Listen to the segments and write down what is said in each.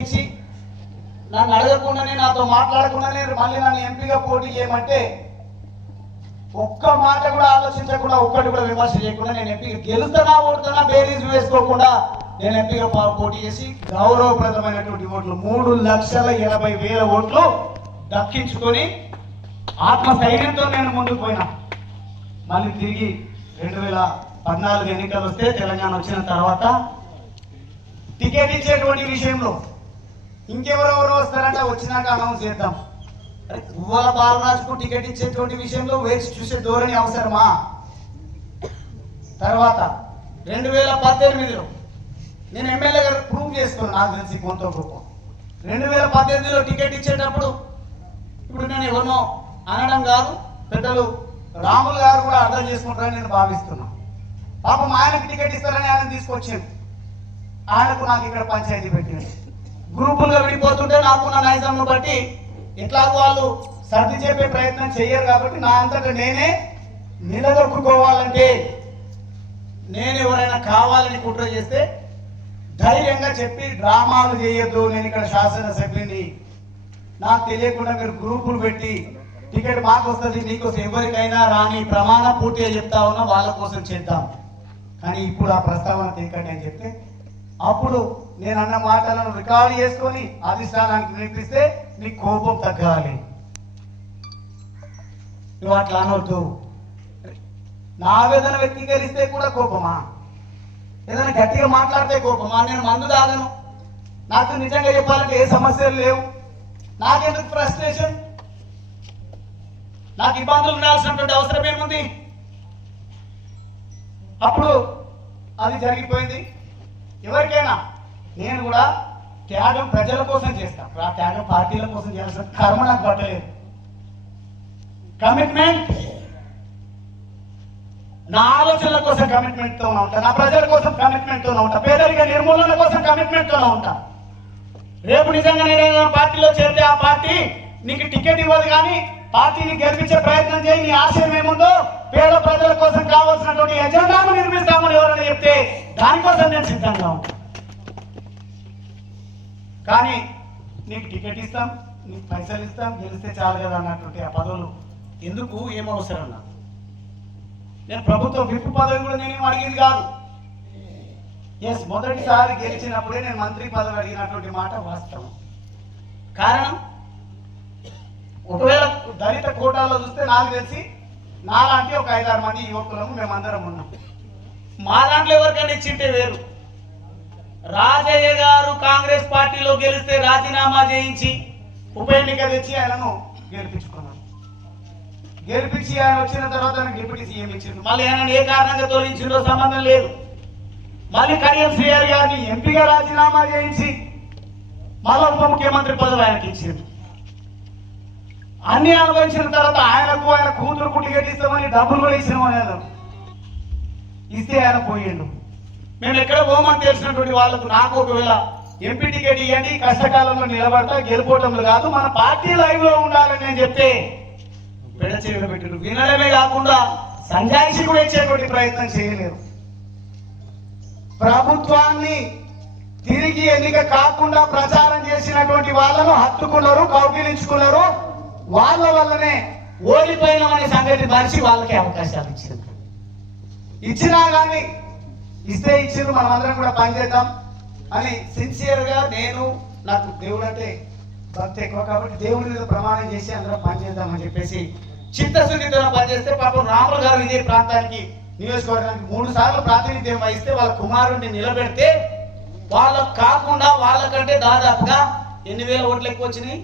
నన్ను అడగకుండానే నాతో మాట్లాడకుండానే మళ్ళీ నన్ను ఎంపీగా పోటీ చేయమంటే ఒక్క మాట కూడా ఆలోచించకుండా ఒక్కటి కూడా విమర్శ చేయకుండా నేను ఎంపీ గెలుస్తానా ఓడుతానా బేరీజ్ వేసుకోకుండా నేను ఎంపీగా పోటీ చేసి గౌరవప్రదమైనటువంటి ఓట్లు 3,80,000 ఓట్లు దక్కించుకొని ఆత్మస్థైర్యంతో నేను ముందుకు పోయినా. మళ్ళీ తిరిగి 2014 ఎన్నికలు వస్తే తెలంగాణ వచ్చిన తర్వాత టికెట్ ఇచ్చేటువంటి విషయంలో ఇంకెవరెవరు వస్తారంటే వచ్చినాక అనౌన్స్ చేద్దాం. గువ్వల బాలరాజుకు టికెట్ ఇచ్చేటువంటి విషయంలో వేచి చూసే ధోరణి అవసరమా? తర్వాత 2018లో నేను ఎమ్మెల్యే గారు ప్రూవ్ చేసుకున్నాను. నాకు తెలిసి కొంత గొప్ప 2018లో టికెట్ ఇచ్చేటప్పుడు ఇప్పుడు నేను ఎవరినో అనడం కాదు, పెద్దలు రాములు గారు కూడా అర్థం చేసుకుంటారని నేను భావిస్తున్నాను. పాపం ఆయనకు టికెట్ ఇస్తారని ఆయన తీసుకొచ్చాను. ఆయనకు నాకు ఇక్కడ పంచాయతీ పెట్టింది. గ్రూపులుగా విడిపోతుంటే నాకున్న నైజంను బట్టి ఎట్లాగో వాళ్ళు సర్ది చెప్పే ప్రయత్నం చేయరు కాబట్టి నా అంతటా నేనే నిలదొక్కుకోవాలంటే నేను ఎవరైనా కావాలని కుట్ర చేస్తే ధైర్యంగా చెప్పి డ్రామాలు చేయొద్దు, నేను ఇక్కడ శాసనసభ్యుని, నాకు తెలియకుండా మీరు గ్రూపులు పెట్టి టికెట్ మాకు వస్తుంది నీకోసం ఎవరికైనా రాని ప్రమాణం పూర్తిగా చెప్తా ఉన్నా వాళ్ళ కోసం చేద్దాం, కానీ ఇప్పుడు ఆ ప్రస్తావన తీకండి అని చెప్తే అప్పుడు నేను అన్న మాటలను రికార్డు చేసుకొని అధిష్టానానికి వినిపిస్తే నీ కోపం తగ్గాలి. నువ్వు అట్లా అనవద్దు. నా ఆవేదన వ్యక్తీకరిస్తే కూడా కోపమా? ఏదైనా గట్టిగా మాట్లాడితే కోపమా? నేను మందు తాగను, నాకు నిజంగా చెప్పాలంటే ఏ సమస్యలు లేవు, నాకెందుకు ఫ్రస్ట్రేషన్? నాకు ఇబ్బందులు ఉండాల్సినటువంటి అవసరం ఏముంది? అప్పుడు అది జరిగిపోయింది. ఎవరికైనా నేను కూడా త్యాగం ప్రజల కోసం చేస్తాను, ఆ త్యాగం పార్టీల కోసం చేయాల్సిన కర్మ నాకు పట్టలేదు. కమిట్మెంట్ నా ఆలోచనల కోసం కమిట్మెంట్తో ఉంటా, నా ప్రజల కోసం కమిట్మెంట్తో ఉంటా, పేదరిక నిర్మూలన కోసం కమిట్మెంట్తో ఉంటా. రేపు నిజంగా నేను పార్టీలో చేరితే ఆ పార్టీ నీకు టికెట్ ఇవ్వదు, కానీ పార్టీని గెలిపించే ప్రయత్నం చేయి, నీ ఆశయం ఏముందో పేద ప్రజల కోసం కావాల్సినటువంటి ఎజెండాను నిర్మిస్తామని ఎవరైనా చెప్తే దానికోసం నేను సిద్ధంగా ఉంటాను. కానీ నీకు టికెట్ ఇస్తాం, నీకు పైసలు ఇస్తాం, గెలిస్తే చాలు కదా అన్నటువంటి ఆ పదవులు ఎందుకు, ఏమవసరం నాకు? నేను ప్రభుత్వ విప్ పదవి కూడా నేనేం అడిగేది కాదు. ఎస్, మొదటిసారి గెలిచినప్పుడే నేను మంత్రి పదవి అడిగినటువంటి మాట వాస్తవం. కారణం, ఒకవేళ దళిత కోటాలో చూస్తే నాకు తెలిసి నాలాంటి ఒక 5-6 మంది యువకులము మేమందరం ఉన్నాం. మా దాంట్లో ఎవరికైనా ఇచ్చింటే వేరు. రాజయ్య గారు కాంగ్రెస్ పార్టీలో గెలిస్తే రాజీనామా చేయించి ఉప ఎన్నిక తెచ్చి ఆయనను గెలిపించుకున్నాను. గెలిపించి ఆయన వచ్చిన తర్వాత ఆయన డిప్యూటీ సీఎం ఇచ్చిండు. మళ్ళీ ఆయన ఏ కారణంగా తొలగించిండో సంబంధం లేదు. మళ్ళీ కడియం శ్రీహరి గారిని ఎంపీగా రాజీనామా చేయించి మళ్ళీ ఉప ముఖ్యమంత్రి పదవి ఆయనకి ఇచ్చిండు. అన్ని అనుభవించిన తర్వాత ఆయనకు ఆయన కూతురుకు టికెట్ ఇస్తామని డబ్బులు కూడా ఇచ్చినామని ఇస్తే ఆయన పోయిండు. మేము ఎక్కడ పోమని తెలిసినటువంటి వాళ్ళకు నాకు ఒకవేళ ఎంపీ టికెట్ ఇవ్వండి, కష్టకాలంలో నిలబడతా, గెలుపోవటంలో కాదు మన పార్టీ లైవ్ లో ఉండాలని నేను చెప్తే పెడచేవిలో పెట్టారు. వినడమే కాకుండా సంజాయిషి కూడా ఇచ్చేటువంటి ప్రయత్నం చేయలేరు. ప్రభుత్వాన్ని తిరిగి ఎన్నిక కాకుండా ప్రచారం చేసినటువంటి వాళ్ళను హత్తుకున్నారు, కౌగిలించుకున్నారు. వాళ్ళ వల్లనే ఓడిపోయినామనే సంగతి మరిచి వాళ్ళకి అవకాశాలు ఇచ్చింది. ఇచ్చినా కానీ ఇస్తే ఇచ్చిండ్రు, మనమందరం కూడా పనిచేద్దాం అని సిన్సియర్ గా, నేను నాకు దేవుడు అంటే భక్తి ఎక్కువ కాబట్టి దేవుడి మీద ప్రమాణం చేసి అందరం పనిచేద్దాం అని చెప్పేసి చిత్తశుద్ధితో పనిచేస్తే పాపం రాములు గారు ఇదే ప్రాంతానికి నియోజకవర్గానికి 3 సార్లు ప్రాతినిధ్యం వహిస్తే వాళ్ళ కుమారుడిని నిలబెడితే వాళ్ళకు కాకుండా వాళ్ళకంటే దాదాపుగా 8,000 ఓట్లు ఎక్కువ వచ్చినాయి.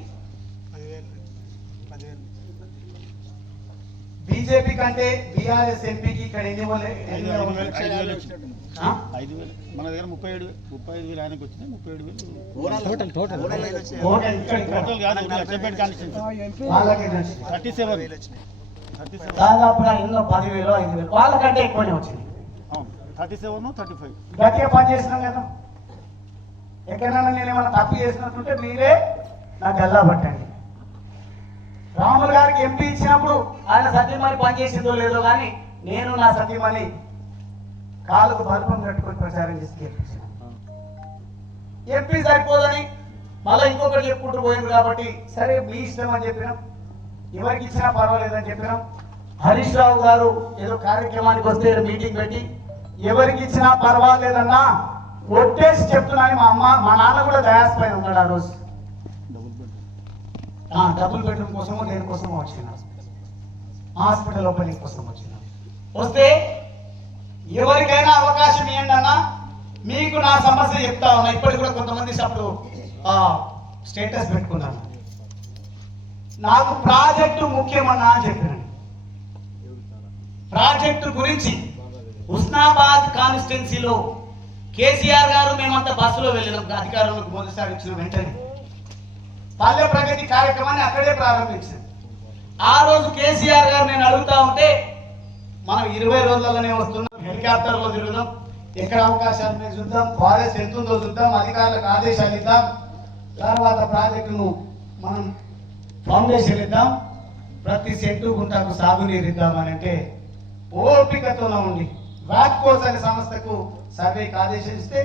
బీజేపీ కంటే బీఆర్ఎస్ ఎంపీకి ఇక్కడ ఎన్ని మన దగ్గర 35,000 ఆయనకు వచ్చినాయి. 37 దాదాపుగా ఎన్నో 10,000 5,000 వాళ్ళకంటే ఎక్కువనే వచ్చింది. 37 35 గట్టిగా పని చేసినాం కదా. ఎక్కడైనా నేను ఏమైనా తప్పు చేసినట్టుంటే మీరే నాకు గల్లా పట్టండి. రాములు గారికి ఎంపీ ఇచ్చినప్పుడు ఆయన సత్యమణి పనిచేసిందో లేదో కానీ నేను నా సత్యమణి కాళ్ళకు బల్పం కట్టుకొని ప్రచారం చేసి గెలిపించాను. ఎంపీ సరిపోదని మళ్ళీ ఇంకొకటి చెప్పుకుంటూ పోయింది కాబట్టి సరే మీ ఇష్టం అని చెప్పినాం, ఎవరికి ఇచ్చినా పర్వాలేదని చెప్పినాం. హరీష్ రావు గారు ఏదో కార్యక్రమానికి వస్తే మీటింగ్ పెట్టి ఎవరికి ఇచ్చినా పర్వాలేదన్నా ఒట్టేసి చెప్తున్నాను. మా నాన్న కూడా దయాస్ పైన ఉన్నాడు ఆ రోజు. డబుల్ బెడ్రూమ్ కోసమో దేనికోసమో వచ్చిన, హాస్పిటల్ ఓపెనింగ్ కోసం వచ్చిన. వస్తే ఎవరికైనా అవకాశం ఇవ్వండి అన్నా, మీకు నా సమస్య చెప్తా ఉన్నా. ఇప్పటికి కూడా కొంతమంది అప్పుడు స్టేటస్ పెట్టుకున్నాను, నాకు ప్రాజెక్టు ముఖ్యమన్నా అని చెప్పినాను. ప్రాజెక్టు గురించి హుస్నాబాద్ కాన్స్టిట్యున్సీలో కేసీఆర్ గారు మేమంతా బస్సులో వెళ్ళినాం. అధికారంలోకి మొదటిసారి వచ్చిన వెంటనే పల్లె ప్రగతి కార్యక్రమాన్ని అక్కడే ప్రారంభించాం. ఆ రోజు కేసీఆర్ గారు నేను అడుగుతా ఉంటే, మనం 20 రోజులలోనే వస్తున్నాం, హెలికాప్టర్లో తిరుగుదాం, ఎక్కడ అవకాశాలు మేము చూద్దాం, ఫారెస్ట్ ఎంతుందో చూద్దాం, అధికారులకు ఆదేశాలు ఇద్దాం, తర్వాత ప్రాజెక్టును మనం ఫౌండేషన్ ఇద్దాం, ప్రతి సెంటు గుంటకు సాగునీరు ఇద్దామని అంటే ఓపికతోనే ఉండి వాట్కోస్ అనే సంస్థకు సర్వేకి ఆదేశిస్తే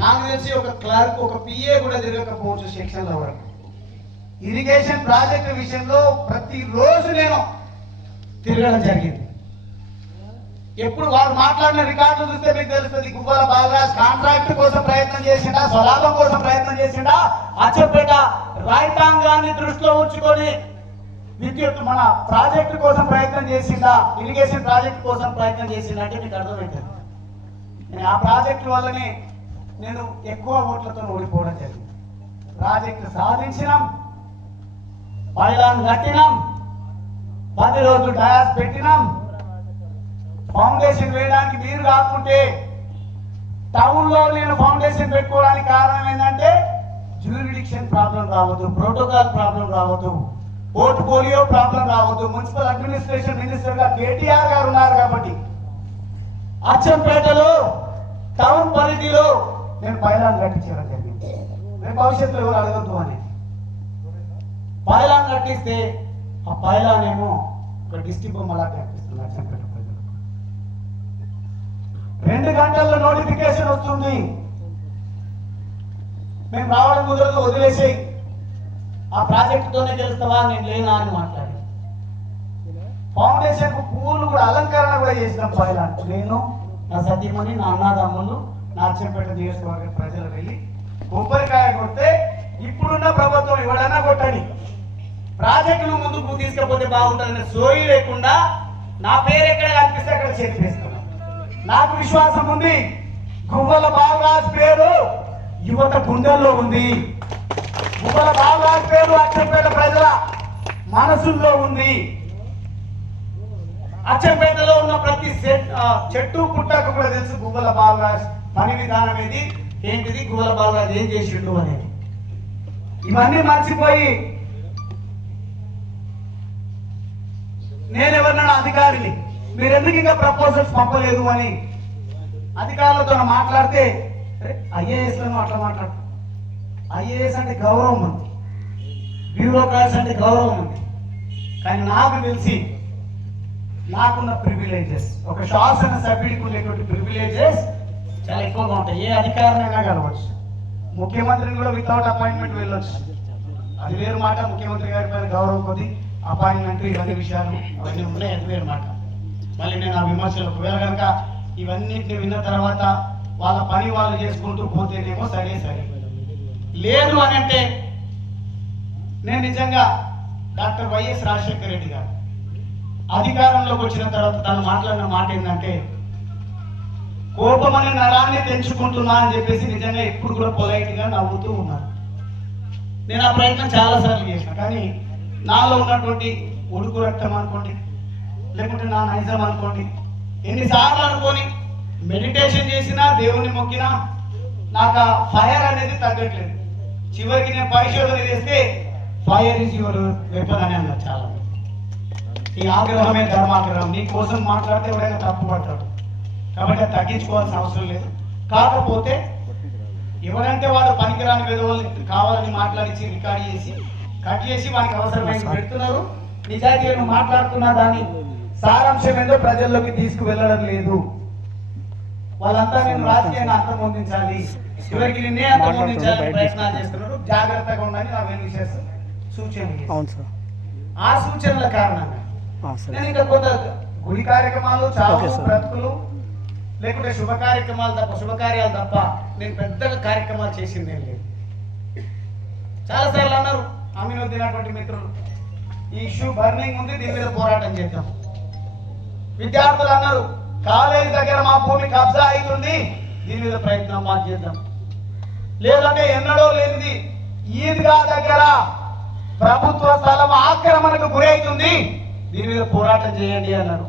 నాకు తెలిసి ఒక క్లర్క్, ఒక పిఏ కూడా తిరగకపోవచ్చు సెక్షన్ల వరకు. ఇరిగేషన్ ప్రాజెక్టు విషయంలో ప్రతిరోజు నేను తిరగడం జరిగింది. ఎప్పుడు వారు మాట్లాడిన రికార్డులు చూస్తే మీకు తెలుస్తుంది. గుబ్బల బాలరాజ్ కాంట్రాక్ట్ కోసం ప్రయత్నం చేసిండా, స్వలాభం కోసం ప్రయత్నం చేసిండా, అచ్చంపేట రైతాంగాన్ని దృష్టిలో ఉంచుకొని విద్యుత్ మన ప్రాజెక్టు కోసం ప్రయత్నం చేసిందా, ఇరిగేషన్ ప్రాజెక్టు కోసం ప్రయత్నం చేసిందా అంటే మీకు అర్థమవుతుంది. నేను ఆ ప్రాజెక్టు వల్లనే నేను ఎక్కువ ఓట్లతో ఓడిపోవడం జరిగింది. ప్రాజెక్టు సాధించినాం, పైలాన్ కట్టినాం, 10 రోజులు డయాస్ పెట్టినాం. ఫౌండేషన్ వేయడానికి మీరు కాకుంటే టౌన్ లో నేను ఫౌండేషన్ పెట్టుకోవడానికి కారణం ఏంటంటే జ్యూరిడిక్షన్ ప్రాబ్లం రావద్దు, ప్రోటోకాల్ ప్రాబ్లం రావద్దు, పోర్ట్ఫోలియో ప్రాబ్లం రావద్దు. మున్సిపల్ అడ్మినిస్ట్రేషన్ మినిస్టర్ గా కేటీఆర్ గారు ఉన్నారు కాబట్టి అచ్చంపేటలో టౌన్ పరిధిలో నేను పైలాన్ కట్టించడం జరిగింది. నేను భవిష్యత్తులో ఎవరు అడగద్దు అని పైలాన్ కట్టిస్తే ఆ పైలాన్ ఏమో ఒక డిస్ట్రిక్ట్ బొమ్మలా కనిపిస్తుంది అచ్చంపేట ప్రజలకు. 2 గంటల్లో నోటిఫికేషన్ వస్తుంది, మేము రావడం కుదరదు, వదిలేసేయి, ఆ ప్రాజెక్టుతోనే గెలుస్తావా, నేను లేనా అని మాట్లాడి ఫౌండేషన్ కు పూలు కూడా అలంకరణ కూడా చేసినాం. పైలాన్ నేను, నా సతీమణి, నా అన్నదమ్ములు, నా అచ్చంపేట నియోజకవర్గ ప్రజలు వెళ్ళి కొబ్బరికాయ కొడితే ఇప్పుడున్న ప్రభుత్వం ఎవడన్నా కొట్టని, ప్రాజెక్టును ముందుకు తీసుకపోతే బాగుంటుందనే సోయి లేకుండా నా పేరు ఎక్కడ కనిపిస్తే అక్కడ చేర్చేస్తున్నాను. నాకు విశ్వాసం ఉంది, గువ్వల బాలరాజ్ పేరు యువత గుండెల్లో ఉంది, గువ్వల బాలరాజ్ పేరు అచ్చంపేట ప్రజల మనసుల్లో ఉంది. అచ్చంపేటలో ఉన్న ప్రతి చెట్టు పుట్టకు కూడా తెలుసు గువ్వల బాలరాజ్ పని విధానం ఏంటిది, గువ్వల బాలరాజ్ ఏం చేసిండు అనేది. ఇవన్నీ మర్చిపోయి నేనెవరినైనా అధికారిని మీరు ఎందుకు ఇంకా ప్రపోజల్స్ పంపలేదు అని అధికారులతో మాట్లాడితే ఐఏఎస్ లను అట్లా మాట్లాడు. ఐఏఎస్ అంటే గౌరవం ఉంది, బ్యూరోక్రాట్స్ అంటే గౌరవం ఉంది, కానీ నాకు తెలిసి నాకున్న ప్రివిలేజెస్, ఒక శాసన సభ్యుడికి ఉండేటువంటి ప్రివిలేజెస్ చాలా ఎక్కువగా ఉంటాయి. ఏ అధికారినైనా కలవచ్చు, ముఖ్యమంత్రిని కూడా వితౌట్ అపాయింట్మెంట్ వెళ్ళొచ్చు, అది వేరు మాట. ముఖ్యమంత్రి గారి పైన గౌరవం కొద్ది అపాయింట్మెంట్ ఇవన్నీ విషయాలు అవన్నీ ఉన్నాయి, అది వేరు మాట. మళ్ళీ నేను ఆ విమర్శలు ఒకవేళ కనుక ఇవన్నింటిని విన్న తర్వాత వాళ్ళ పని వాళ్ళు చేసుకుంటూ పోతేనేమో సరే, లేదు అని అంటే నేను నిజంగా డాక్టర్ వైఎస్ రాజశేఖర రెడ్డి గారు అధికారంలోకి వచ్చిన తర్వాత తను మాట్లాడిన మాట ఏంటంటే, కోపం అనే నరాన్ని తెంచుకుంటున్నా అని చెప్పేసి నిజంగా ఎప్పుడు కూడా పొలైట్ గా నవ్వుతూ ఉన్నారు. నేను ఆ ప్రయత్నం చాలా సార్లు చేసిన, కానీ నాలో ఉన్నటువంటి ఉడుకు రక్తం అనుకోండి, లేకుంటే నా నైజం అనుకోండి, ఎన్నిసార్లు అనుకొని మెడిటేషన్ చేసినా, దేవుణ్ణి మొక్కినా నాకు ఆ ఫైర్ అనేది తగ్గట్లేదు. చివరికి నేను పరిశోధన చేస్తే ఫైర్ ఇస్ యువర్ వెపన్ అని అన్నారు చాలా. ఈ ఆగ్రహమే ధర్మాగ్రహం, నీ కోసం మాట్లాడితే ఎవరైనా తప్పు పడతాడు, కాబట్టి అది తగ్గించుకోవాల్సిన అవసరం లేదు. కాకపోతే ఎవరంటే వాడు పనికిరాని విధులు కావాలని మాట్లాడించి రికార్డ్ చేసి కట్ చేసి వానికి అవసరమైన పెడుతున్నారు. నిజాయితీగా మాట్లాడుతున్నా దాన్ని సారాంశం ఏందో ప్రజల్లోకి తీసుకువెళ్ళడం లేదు. వాళ్ళంతా నేను రాజకీయంగా అంతమొందించాలి, చివరికి నిన్నే అంతమొందించాలని ప్రయత్నాలు చేస్తున్నారు. జాగ్రత్తగా ఉండని నా వెల్విషర్స్ సూచనలు. అవును సార్. ఆ సూచనల కారణంగా నేను ఇంకా కొంత గుడి కార్యక్రమాలు, చావు బ్రతుకులు లేకుంటే శుభకార్యాలు తప్ప నేను పెద్దగా కార్యక్రమాలు చేసింది ఏం లేదు. చాలాసార్లు అన్నారు అమీనుద్దీన్ అటువంటి మిత్రులు, ఈ ఇష్యూ బర్నింగ్ ఉంది, దీని మీద పోరాటం చేద్దాం. విద్యార్థులు అన్నారు కాలేజీ దగ్గర మా భూమి కబ్జా అవుతుంది, దీని మీద ప్రయత్నం మాకు చేద్దాం. లేదంటే ఎన్నడో లేనిది ఈద్గా దగ్గర ప్రభుత్వ స్థలం ఆక్రమణకు గురవుతుంది, దీని మీద పోరాటం చేయండి అన్నారు.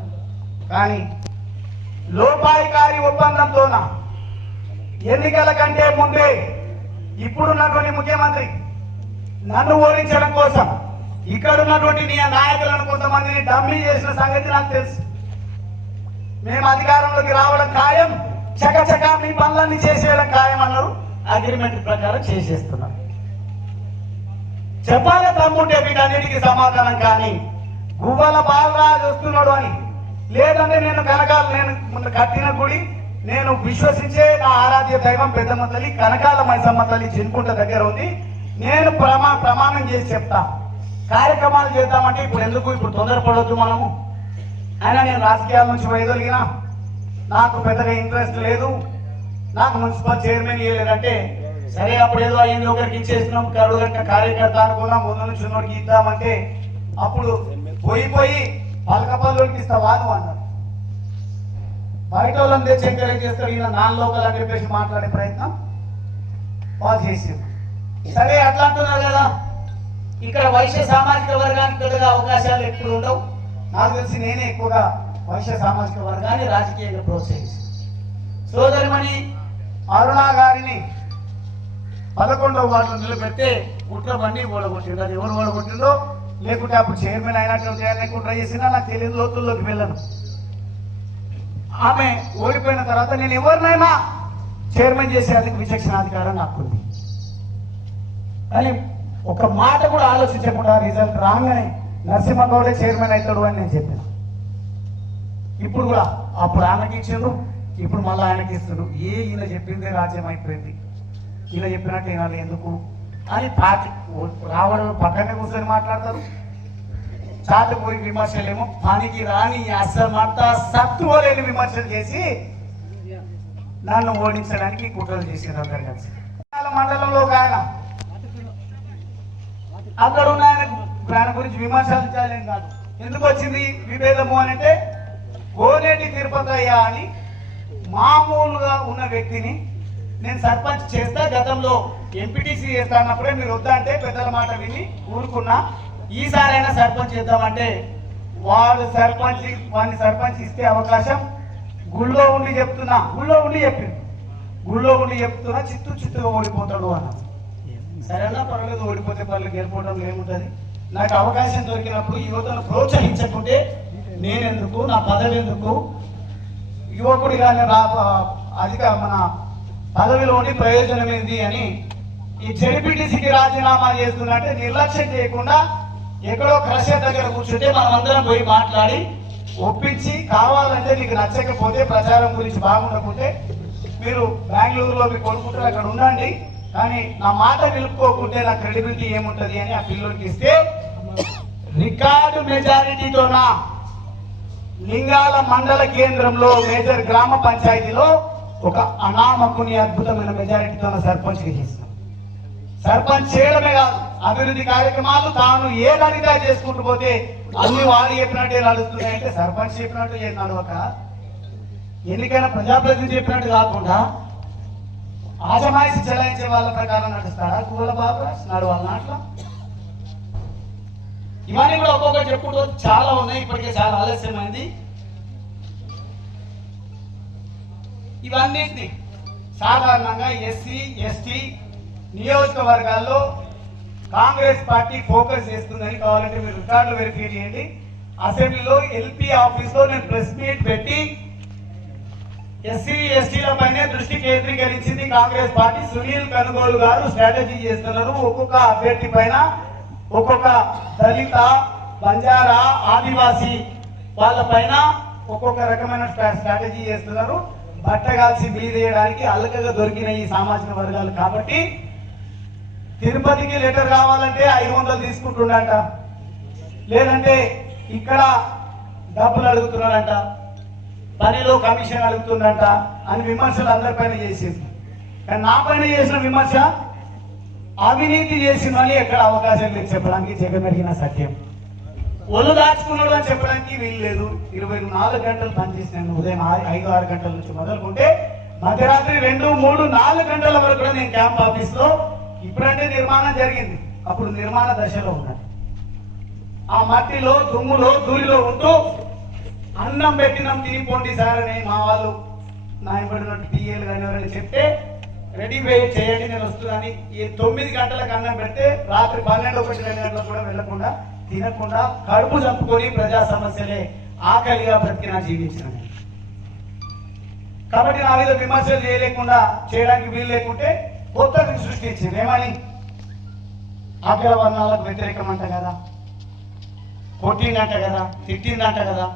కానీ లోపాయికారి ఒప్పందంతోన ఎన్నికల కంటే ముందే ఇప్పుడున్నటువంటి ముఖ్యమంత్రి నన్ను ఓడించడం కోసం ఇక్కడ ఉన్నటువంటి నీ నాయకులను కొంతమందిని డమ్మీ చేసిన సంగతి నాకు తెలుసు. మేము అధికారంలోకి రావడం ఖాయం, చకచకా మీ పనులన్నీ చేసేయడం ఖాయం అన్నారు. అగ్రిమెంట్ ప్రకారం చేసేస్తున్నాం. చెప్పాలి తమ్ముంటే వీటన్నిటికీ సమాధానం. కానీ గువ్వల బాలరాజు వస్తున్నాడు అని, లేదంటే నేను కట్టిన గుడి, నేను విశ్వసించే నా ఆరాధ్య దైవం పెద్దమ్మ తల్లి కనకాల మైసమ్మ తల్లి చిన్కుంట దగ్గర ఉంది, నేను ప్రమాణం చేసి చెప్తా, కార్యక్రమాలు చేద్దామంటే ఇప్పుడు తొందరపడవద్దు మనము. అయినా నేను రాజకీయాల నుంచి వైదొలిగినా, నాకు పెద్దగా ఇంట్రెస్ట్ లేదు, నాకు మున్సిపల్ చైర్మన్ ఇవ్వలేదంటే సరే అప్పుడు ఏదో అయ్యింది, ఒకరికి ఇచ్చేసినాం, కరుడు కట్టిన కార్యకర్త అనుకున్నాం, ముందు నుంచి ఉన్నోడికి ఇద్దామంటే అప్పుడు పోయి పలకపల్లోకి ఇస్తావా నువ్వు అన్నారు. బయట వాళ్ళని తెచ్చి ఎంకరేజ్ చేస్తారు, ఈయన నాన్ లోకల్ అని చెప్పేసి మాట్లాడే ప్రయత్నం వాళ్ళు చేసారు. సరే అట్లా అంటున్నారు కదా, ఇక్కడ వైశ్య సామాజిక వర్గానికి పెద్దగా అవకాశాలు ఎప్పుడు ఉండవు. నాకు తెలిసి నేనే ఎక్కువగా వైశ్య సామాజిక వర్గాన్ని రాజకీయంగా ప్రోత్సహించాను. సోదరిమణి అరుణా గారిని 11వ వార్డులో నిలబెడితే కుట్ర బండి ఓడగొట్టిండు. అది ఎవరు ఓడగొట్టిందో, లేకుంటే అప్పుడు చైర్మన్ అయినట్టు కుట్ర చేసినా నాకు తెలియదు, లోతుల్లోకి వెళ్ళను. ఆమె ఓడిపోయిన తర్వాత నేను ఎవరినైనా చైర్మన్ చేసేందుకు విచక్షణాధికారం నాకుంది. కానీ ఒక మాట కూడా ఆలోచించకుండా రిజల్ట్ రాగానే నరసింహగౌడే చైర్మన్ అవుతాడు అని నేను చెప్పాను. ఇప్పుడు కూడా అప్పుడు ఆయనకి ఇచ్చిండ్రు, ఇప్పుడు మళ్ళీ ఆయనకి ఇస్తున్నారు. ఈయన చెప్పిందే రాజ్యం అయిపోయింది, ఈయన చెప్పినట్టు వినాలి ఎందుకు అని పార్టీ రావడం పక్కనే కూర్చొని మాట్లాడతారు. చాటుపోయి విమర్శలేమో పనికి రాని అసమర్థ సత్తువలేని విమర్శలు చేసి నన్ను ఓడించడానికి కుట్రలు చేసింది అందరు కలిసి. మండలంలో ఆయన అక్కడ ఉన్న ఆయన గురించి విమర్శించాలని కాదు, ఎందుకు వచ్చింది విభేదము అని అంటే, గోనేటి తిరుపతయ్య అని మామూలుగా ఉన్న వ్యక్తిని నేను సర్పంచ్ చేస్తా, గతంలో ఎంపీటీసీ చేస్తా అన్నప్పుడే మీరు వద్దంటే పెద్దల మాట విని ఊరుకున్నా, ఈసారైనా సర్పంచ్ చేద్దామంటే వాడిని సర్పంచ్ ఇస్తే అవకాశం గుళ్ళో ఉండి చెప్తున్నా చిత్తుగా ఓడిపోతాడు అన్న. సరేనా పర్వాలేదు, ఓడిపోతే పర్లేదు, గెలిపోవడం ఏముంటుంది. నాకు అవకాశం దొరికినప్పుడు యువతను ప్రోత్సహించకుంటే నేనెందుకు, నా పదవి ఎందుకు, యువకుడిగా మన పదవిలోని ప్రయోజనం ఏంది అని ఈ జెడ్పీటీసీకి రాజీనామా చేస్తున్నట్టే నిర్లక్ష్యం చేయకుండా ఎక్కడో క్రషర్ దగ్గర కూర్చుంటే మనం అందరం పోయి మాట్లాడి ఒప్పించి, కావాలంటే నీకు నచ్చకపోతే ప్రచారం గురించి బాగుండకుంటే మీరు బెంగళూరులో మీరు కొనుక్కుంటారు, అక్కడ ఉండండి, కానీ నా మాట నిలుపుకోకుంటే నా క్రెడిబిలిటీ ఏముంటది అని ఆ పిల్లలకి ఇస్తే రికార్డు మెజారిటీతోన లింగాల మండల కేంద్రంలో మేజర్ గ్రామ పంచాయతీలో ఒక అనామకుని అద్భుతమైన మెజారిటీతో సర్పంచ్ చేసిన. సర్పంచ్ చేయడమే కాదు, అభివృద్ధి కార్యక్రమాలు తాను ఏదనిగా చేసుకుంటూ పోతే అన్ని వాడు చెప్పినట్టే నడుస్తున్నాయంటే సర్పంచ్ చెప్పినట్టు నడవక, ఎన్నికైన ప్రజాప్రతినిధి చెప్పినట్టు కాకుండా ఆజమాయిషి చెలాయించే వాళ్ళ ప్రకారం నడుస్తాడా కూల బాబు నడవాలన్నా అట్లా. ఇవన్నీ కూడా ఒక్కొక్కటి చెప్పుకుంటూ చాలా ఉన్నాయి, ఇప్పటికే చాలా ఆలస్యమైంది. ఇవన్నిటిని సాధారణంగా ఎస్సీ ఎస్టీ నియోజకవర్గాల్లో కాంగ్రెస్ పార్టీ ఫోకస్ చేస్తుందని కావాలంటే మీరు రికార్డులు వెరిఫై చేయండి. అసెంబ్లీలో ఎల్పీ ఆఫీస్లో నేను ప్రెస్ మీట్ పెట్టి ఎస్సీ ఎస్టీల పైనే దృష్టి కేంద్రీకరించింది కాంగ్రెస్ పార్టీ. సునీల్ కనుగోలు గారు స్ట్రాటజీ చేస్తున్నారు, ఒక్కొక్క అభ్యర్థి పైన ఒక్కొక్క దళిత, బంజారా, ఆదివాసీ వాళ్ళ పైన ఒక్కొక్క రకమైన స్ట్రాటజీ చేస్తున్నారు. బట్టగాల్చి మీదేయడానికి అలకగా దొరికిన ఈ సామాజిక వర్గాలు కాబట్టి తిరుపతికి లెటర్ కావాలంటే 500 తీసుకుంటుండంట, లేదంటే ఇక్కడ డబ్బులు అడుగుతున్నాడంట, పనిలో కమిషన్ అడుగుతుందంట అని విమర్శలు అందరిపైన చేసింది. కానీ నా పైన చేసిన విమర్శ అవినీతి చేసిందని ఎక్కడ అవకాశం లేదు చెప్పడానికి జగమెరిగిన సత్యం. ఒళ్ళు దాచుకున్నాడు అని చెప్పడానికి వీలు లేదు. 24 గంటలు పనిచేసినాను. ఉదయం 5-6 గంటల నుంచి మొదలుకుంటే మధ్యరాత్రి 2, 3, 4 గంటల వరకు కూడా నేను క్యాంప్ ఆఫీస్ లో, ఇప్పుడంటే నిర్మాణం జరిగింది, అప్పుడు నిర్మాణ దశలో ఉన్నాను. ఆ మట్టిలో, దుమ్ములో, ధూళిలో ఉంటూ అన్నం పెట్టినాం తినిపోండి సార్ అని మా వాళ్ళు నాయపడినట్టు టీఏలు కానీ ఎవరైనా చెప్తే రెడీ చేయండి నేను వస్తున్నాను. ఈ 9 గంటలకు అన్నం పెడితే రాత్రి 12, 1, 2 గంటలకు కూడా వెళ్లకుండా తినకుండా కడుపు చంపుకొని ప్రజా సమస్యలే ఆకలిగా బ్రతికినా జీవించిన. కాబట్టి నా మీద విమర్శలు చేయడానికి వీలు లేకుంటే కొత్తది సృష్టించింది. ఏమని? అగ్రవర్ణాలకు వ్యతిరేకమంట కదా, కొట్టిందంట కదా, తిట్టిందంట కదా,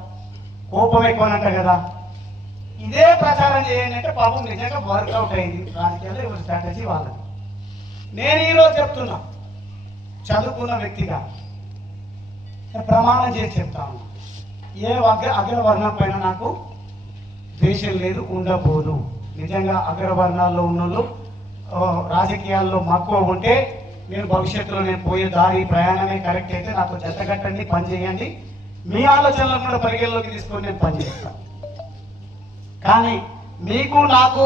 కోపం ఎక్కువనంట కదా, ఇదే ప్రచారం చేయండి అంటే పాపం నిజంగా వర్కౌట్ అయింది. రాజకీయాల్లో ఎవరి స్ట్రాటజీ వాళ్ళది. నేను ఈరోజు చెప్తున్నా, చదువుకున్న వ్యక్తిగా ప్రమాణం చేసి చెప్తాను, ఏ అగ్రవర్ణం పైన నాకు ద్వేషం లేదు, ఉండబోదు. నిజంగా అగ్రవర్ణాల్లో ఉన్నోళ్ళు రాజకీయాల్లో మక్కువ ఉంటే నేను భవిష్యత్తులో నేను పోయే దారి ప్రయాణమే కరెక్ట్ అయితే నాతో జతగట్టండి, పనిచేయండి, మీ ఆలోచనలను కూడా పరిగణలోకి తీసుకొని నేను పనిచేస్తాను. కానీ మీకు నాకు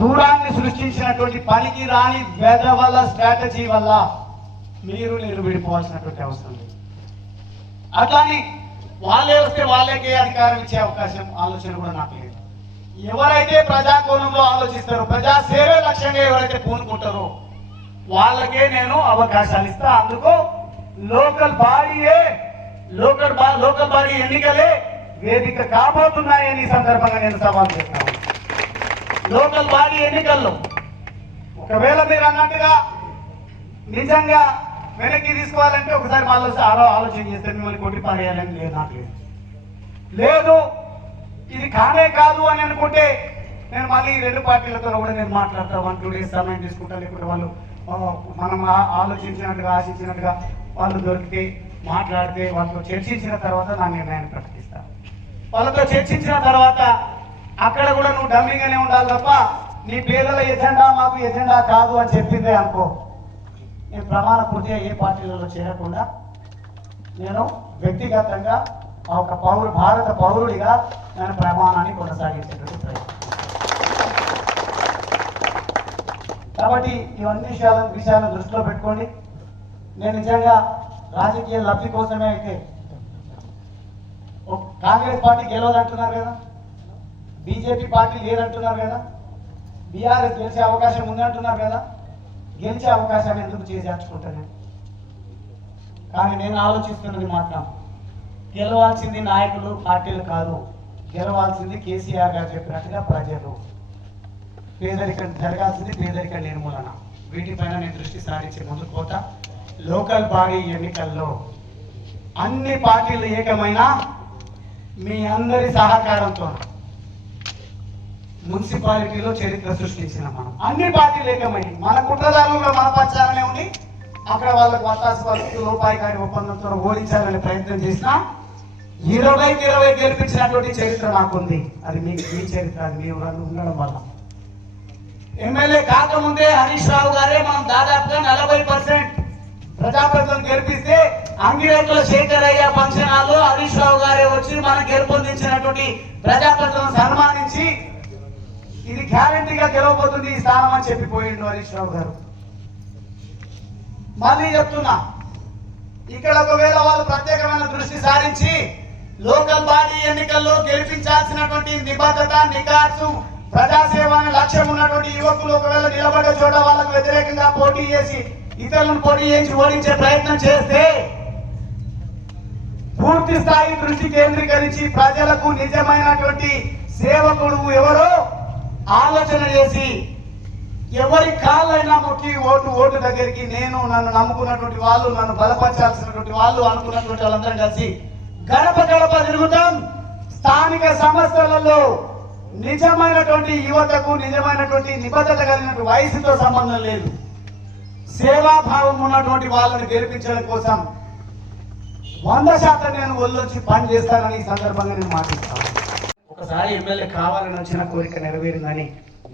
దూరాన్ని సృష్టించినటువంటి పనికి రాని వేద వల్ల స్ట్రాటజీ వల్ల నేను విడిపోవాల్సినటువంటి అవసరం లేదు. అట్లాని వాళ్ళే వస్తే వాళ్ళకే అధికారం ఇచ్చే అవకాశం ఆలోచన కూడా నాకు లేదు. ఎవరైతే ప్రజాకోణంలో ఆలోచిస్తారో, ప్రజా సేవే లక్ష్యంగా ఎవరైతే పూనుకుంటారో వాళ్ళకే నేను అవకాశాలు ఇస్తా. అందుకు లోకల్ బాడీ ఎన్నికలే వేదిక కాబోతున్నాయని సందర్భంగా నేను సవాల్ చేస్తాను. లోకల్ బాడీ ఎన్నికల్లో ఒకవేళ మీరు అన్నట్టుగా నిజంగా వెనక్కి తీసుకోవాలంటే ఒకసారి ఆలోచన చేస్తే మిమ్మల్ని కొట్టి పారేయాలని లేదు, నాకు లేదు. ఇది కానే కాదు అని అనుకుంటే నేను మళ్ళీ 2 పార్టీలతో కూడా నేను మాట్లాడతా. 1-2 డేస్ సమయం తీసుకుంటా. లేకుంటే వాళ్ళు మనం ఆలోచించినట్టుగా ఆశించినట్టుగా వాళ్ళు దొరికితే మాట్లాడితే వాళ్ళతో చర్చించిన తర్వాత నా నిర్ణయాన్ని ప్రకటిస్తా. వాళ్ళతో చర్చించిన తర్వాత అక్కడ కూడా నువ్వు డమ్మింగ్గానే ఉండాలి తప్ప నీ పేదల ఎజెండా మాకు ఎజెండా కాదు అని చెప్పిందే అనుకో, నేను ప్రమాణ పూర్తిగా ఏ పార్టీలలో చేరకుండా నేను వ్యక్తిగతంగా ఒక భారత పౌరుడిగా నేను ప్రమాణాన్ని కొనసాగించేటువంటి ప్రయత్నం. కాబట్టి ఇవన్నీ విషయాలను దృష్టిలో పెట్టుకోండి. నేను నిజంగా రాజకీయ లబ్ధి కోసమే అయితే కాంగ్రెస్ పార్టీ గెలవదంటున్నారు కదా, బీజేపీ పార్టీ లేదంటున్నారు కదా, బీఆర్ఎస్ గెలిచే అవకాశం ఉందంటున్నారు కదా, గెలిచే అవకాశాన్ని ఎందుకు చేసేర్చుకుంటాను? కానీ నేను ఆలోచిస్తున్నది మాత్రం గెలవాల్సింది నాయకులు పార్టీలు కాదు, గెలవాల్సింది కేసీఆర్ గారు చెప్పినట్టుగా ప్రజలు. పేదరికం జరగాల్సింది పేదరిక నిర్మూలన. వీటిపైన నేను దృష్టి సారించి ముందుకు పోతా. లోకల్ బాడీ ఎన్నికల్లో అన్ని పార్టీలు ఏకమైనా మీ అందరి సహకారంతో మున్సిపాలిటీలో చరిత్ర సృష్టించిన మనం అన్ని పార్టీలు ఏకమైంది. మన కుట్రదారులు మన పక్షాలనే ఉండి అక్కడ వాళ్ళకు వత్తాసు పరిస్థితులు లోపాయికారి ఒప్పందంతో ఓడించాలనే ప్రయత్నం చేసినా 20కి 20 గెలిపించినటువంటి చరిత్ర నాకుంది. అది మీ చరిత్ర, అది మీ ఉండడం వల్ల. ఎమ్మెల్యే కాకముందే హరీష్ రావు గారే మనం దాదాపుగా 40% ప్రజాప్రతినిధులను గెలిపిస్తే అంగిరేకుల శేఖరయ్య ఫంక్షన్ హాల్లో హరీష్ రావు గారే వచ్చి మనం గెలుపొందించినటువంటి ప్రజాప్రతినిధులను సన్మానించి ఇది గ్యారంటీగా గెలవబోతుంది ఈ స్థానం అని చెప్పిపోయిండు హరీష్ రావు గారు. మళ్ళీ చెప్తున్నా, ఇక్కడ ఒకవేళ వాళ్ళు ప్రత్యేకమైన దృష్టి సారించి లోకల్ బాడీ ఎన్నికల్లో గెలిపించాల్సినటువంటి నిబద్ధత, నికార్సు, ప్రజాసేవ అనే లక్ష్యం ఉన్నటువంటి యువకులు ఒకవేళ నిలబడ్డ చోట వాళ్ళకు వ్యతిరేకంగా పోటీ చేసి ఇతరులను పోటీ చేసి ఓడించే ప్రయత్నం చేస్తే పూర్తి స్థాయి దృష్టి కేంద్రీకరించి ప్రజలకు నిజమైనటువంటి సేవకుడు ఎవరో ఆలోచన చేసి ఎవరి కాళ్ళైనా మొక్కి ఓటు దగ్గరికి నన్ను నమ్ముకున్నటువంటి వాళ్ళు, నన్ను బలపరచాల్సినటువంటి వాళ్ళు అనుకున్నటువంటి వాళ్ళందరం కలిసి గడప గడప తిరుగుతాం. స్థానిక సంస్థలలో నిజమైనటువంటి యువతకు నిజమైనటువంటి నిబద్ధత కలిగినటువంటి వయసుతో సంబంధం లేదు. సేవాభావం ఉన్నటువంటి వాళ్ళని గెలిపించడం కోసం 100% నేను ఒళ్ళొచ్చి పని చేస్తానని ఈ సందర్భంగా నేను మాటిస్తాను. ఒకసారి ఎమ్మెల్యే కావాలని వచ్చిన కోరిక నెరవేరిందని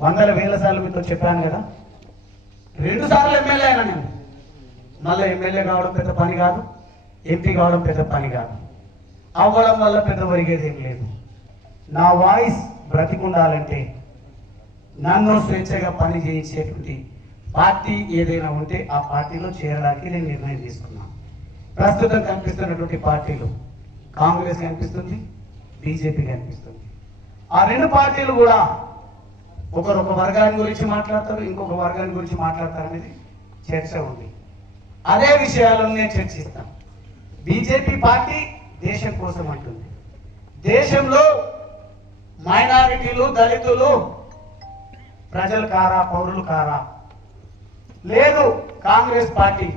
వందల వేల సార్లు మీతో చెప్పాను కదా. 2 సార్లు ఎమ్మెల్యే అయినా నేను. మళ్ళీ ఎమ్మెల్యే కావడం పెద్ద పని కాదు, ఎంపీ కావడం పెద్ద పని కాదు. అవ్వడం వల్ల పెద్ద ఒరిగేది ఏం లేదు. నా వాయిస్ బ్రతికుండాలంటే నన్ను స్వేచ్ఛగా పని చేయించేటువంటి పార్టీ ఏదైనా ఉంటే ఆ పార్టీలో చేరడానికి నేను నిర్ణయం తీసుకున్నాను. ప్రస్తుతం కనిపిస్తున్నటువంటి పార్టీలు కాంగ్రెస్ కనిపిస్తుంది, బీజేపీ కనిపిస్తుంది. ఆ 2 పార్టీలు కూడా ఒకరు ఒక వర్గాన్ని గురించి మాట్లాడతారు, ఇంకొక వర్గాన్ని గురించి మాట్లాడతారు అనేది చర్చ ఉంది. అదే విషయాలను నేను చర్చిస్తాను. బీజేపీ పార్టీ దేశం కోసం అంటుంది. దేశంలో మైనారిటీలు, దళితులు ప్రజలు కారా, పౌరులు కారా? లేదు, కాంగ్రెస్ పార్టీ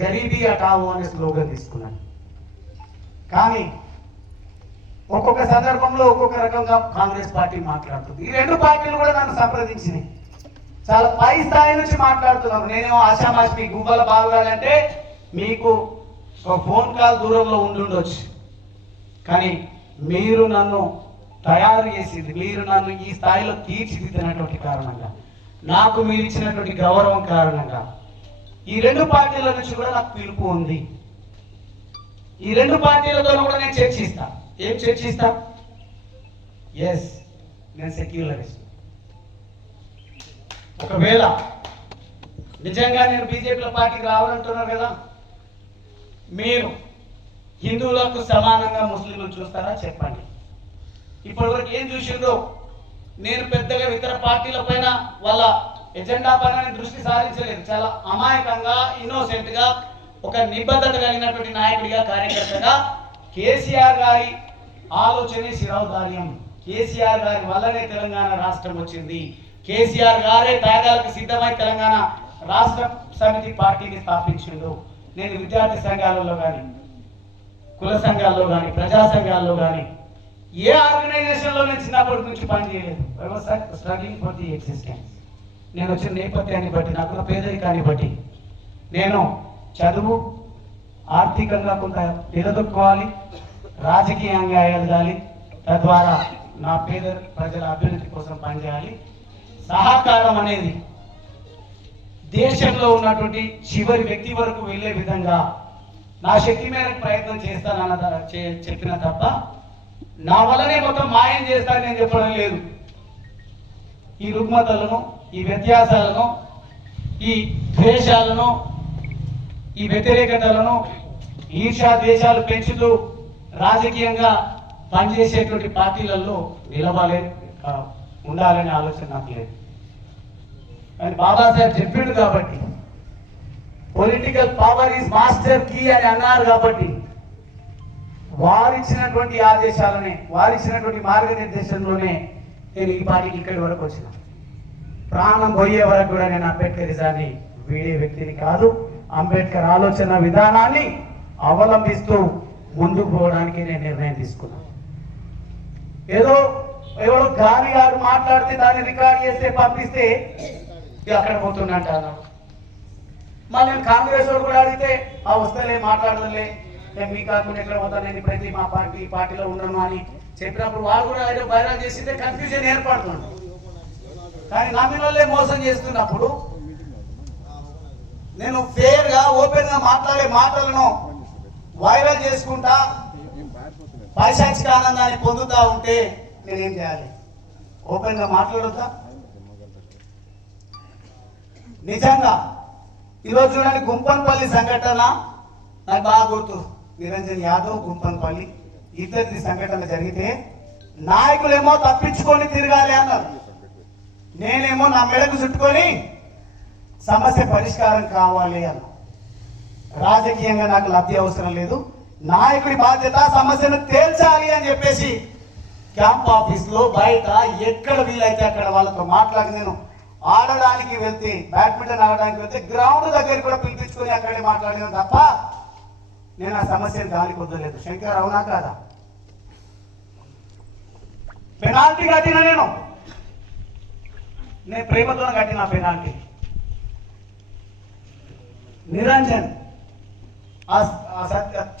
గరీబీ హటావో అనే స్లోగన్ తీసుకున్నాను. కానీ ఒక్కొక్క సందర్భంలో ఒక్కొక్క రకంగా కాంగ్రెస్ పార్టీ మాట్లాడుతుంది. ఈ 2 పార్టీలు కూడా నన్ను సంప్రదించినాయి. చాలా పై స్థాయి నుంచి మాట్లాడుతున్నాను. నేనేమో ఆశామాషి మీ గుబ్బల బాగాలంటే మీకు ఒక ఫోన్ కాల్ దూరంలో ఉండుండొచ్చు. కానీ మీరు నన్ను తయారు చేసింది, మీరు నన్ను ఈ స్థాయిలో తీర్చిదిద్దినటువంటి కారణంగా, నాకు మీరు ఇచ్చినటువంటి గౌరవం కారణంగా ఈ 2 పార్టీల నుంచి కూడా నాకు పిలుపు ఉంది. ఈ 2 పార్టీలతో కూడా నేను చర్చిస్తా. ఏం చర్చిస్తా? ఎస్, నేను సెక్యులరిస్ట్. ఒకవేళ నిజంగా నేను బీజేపీ పార్టీకి రావాలంటున్నారు కదా, మీరు హిందువులకు సమానంగా ముస్లింలు చూస్తారా చెప్పండి. ఇప్పటివరకు ఏం చూసిండ్రో? నేను పెద్దగా ఇతర పార్టీల పైన వాళ్ళ ఎజెండా పైన దృష్టి సారించలేదు. చాలా అమాయకంగా, ఇన్నోసెంట్ గా, ఒక నిబద్ధత కలిగినటువంటి నాయకుడిగా, కార్యకర్తగా కేసీఆర్ గారి ఆలోచనే శిరోధార్యం. కేసీఆర్ గారి వల్లనే తెలంగాణ రాష్ట్రం వచ్చింది. కేసీఆర్ గారే త్యాగాలకు సిద్ధమై తెలంగాణ రాష్ట్ర సమితి పార్టీని స్థాపించిండు. నేను విద్యార్థి సంఘాలలో కానీ, కుల సంఘాల్లో కానీ, ప్రజా సంఘాల్లో కానీ ఏ ఆర్గనైజేషన్లో నేను చిన్నప్పటి నుంచి పనిచేయలేదు. Struggling for the existence. నేను వచ్చిన నేపథ్యాన్ని బట్టి, నాకున్న పేదరికాన్ని బట్టి నేను చదువు, ఆర్థికంగా కొంత నిలదొక్కోవాలి, రాజకీయంగా ఎదగాలి, తద్వారా నా పేద ప్రజల అభ్యున్నతి కోసం పనిచేయాలి. సహకారం అనేది దేశంలో ఉన్నటువంటి చివరి వ్యక్తి వరకు వెళ్ళే విధంగా నా శక్తి మేరకు ప్రయత్నం చేస్తానన్న చెప్పిన తప్ప నా వల్లనే మొత్తం మాయం చేస్తానని నేను చెప్పడం లేదు. ఈ రుగ్మతలను, ఈ వ్యత్యాసాలను, ఈ ద్వేషాలను, ఈ వ్యతిరేకతలను, ఈర్షా దేశాలు పెంచుతూ రాజకీయంగా పనిచేసేటువంటి పార్టీలలో నిలవాలి ఉండాలనే ఆలోచన నాకు లేదు. కానీ బాబాసాహెబ్ చెప్పిండు కాబట్టి, political power is master key అని అన్నారు కాబట్టి, వారిచ్చినటువంటి ఆదేశాలనే, వారిచ్చినటువంటి మార్గనిర్దేశంలోనే నేను ఈ పార్టీకి ఇక్కడి వరకు వచ్చిన. ప్రాణం పోయే వరకు కూడా నేను అంబేద్కరిజాన్ని వీడే వ్యక్తిని కాదు. అంబేద్కర్ ఆలోచన విధానాన్ని అవలంబిస్తూ ముందుకు పోవడానికి నేను నిర్ణయం తీసుకున్నాను. ఏదో ఎవరో గాలి గారు మాట్లాడితే దాన్ని రికార్డ్ చేస్తే పంపిస్తే అక్కడ పోతున్నట్టు అన్నాడు. మళ్ళీ నేను కాంగ్రెస్ వాడు కూడా అడిగితే ఆ వస్తలే మాట్లాడలే, నేను మీ కాకుండా ఎక్కడ పోతాను, నేను ప్రతి మా పార్టీలో ఉన్నాను అని చెప్పినప్పుడు వాళ్ళు కూడా ఏదో వైరల్ చేసిందే కన్ఫ్యూజన్ ఏర్పడుతున్నాడు. కానీ నమ్మిన వాళ్ళే మోసం చేస్తున్నప్పుడు నేను ఫేర్ గా, ఓపెన్ గా మాట్లాడే మాటలను వైరల్ చేసుకుంటా పైశాచిక ఆనందాన్ని పొందుతా ఉంటే నేనేం చేయాలి? ఓపెన్ గా మాట్లాడొద్దా? నిజంగా ఈరోజు చూడండి, గుంపన్పల్లి సంఘటన నాకు బాగా గుర్తు. నిరంజన్ యాదవ్, గుంపన్పల్లి ఇద్దరిది సంఘటన జరిగితే నాయకులేమో తప్పించుకొని తిరగాలి అన్నారు, నేనేమో నా మెడకు చుట్టుకొని సమస్య పరిష్కారం కావాలి అన్నా. రాజకీయంగా నాకు లబ్ధి అవసరం లేదు, నాయకుడి బాధ్యత సమస్యను తేల్చాలి అని చెప్పేసి క్యాంప్ ఆఫీస్ లో, బయట ఎక్కడ వీలైతే అక్కడ వాళ్ళతో మాట్లాడి, నేను ఆడడానికి వెళ్తే, బ్యాడ్మింటన్ ఆడడానికి వెళ్తే గ్రౌండ్ దగ్గర కూడా పిలిపించుకొని అక్కడే మాట్లాడిన తప్ప నేను ఆ సమస్యను గాలికి వద్దలేదు. శంకర్, అవునా కాదా? పెనాల్టీ కట్టిన నేను ప్రేమతో కట్టిన పెనాల్టీ. నిరంజన్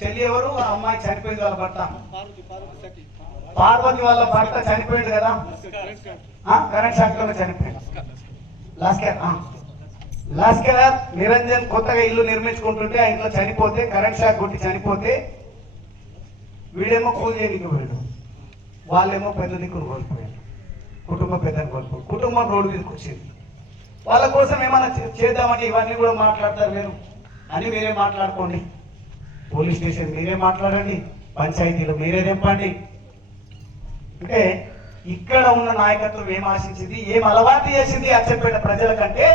చెల్లి ఎవరు, ఆ అమ్మాయి చనిపోయింది, వాళ్ళ భర్త పార్వతి వాళ్ళ భర్త చనిపోయింది కదా, కరెంట్ షాక్ లో చనిపోయింది. లాస్కర్ నిరంజన్ కొత్తగా ఇల్లు నిర్మించుకుంటుంటే ఆ ఇంట్లో చనిపోతే, కరెంట్ షాక్ కొట్టి చనిపోతే, వీడేమో కూలి చేయడానికి పోయాడు, వాళ్ళేమో పెద్ద దిక్కును కోల్పోయాడు, కుటుంబ పెద్దను కోల్పోయాడు, కుటుంబం రోడ్డు మీదకి వచ్చింది. వాళ్ళ కోసం ఏమైనా చేద్దామంటే ఇవన్నీ కూడా మాట్లాడతారు మీరు అని మీరే మాట్లాడుకోండి, పోలీస్ స్టేషన్ మీరే మాట్లాడండి, పంచాయతీలు మీరే తెంపండి. అంటే ఇక్కడ ఉన్న నాయకత్వం ఏం ఆశించింది, ఏం అలవాటు చేసింది అచ్చంపేట ప్రజల కంటే,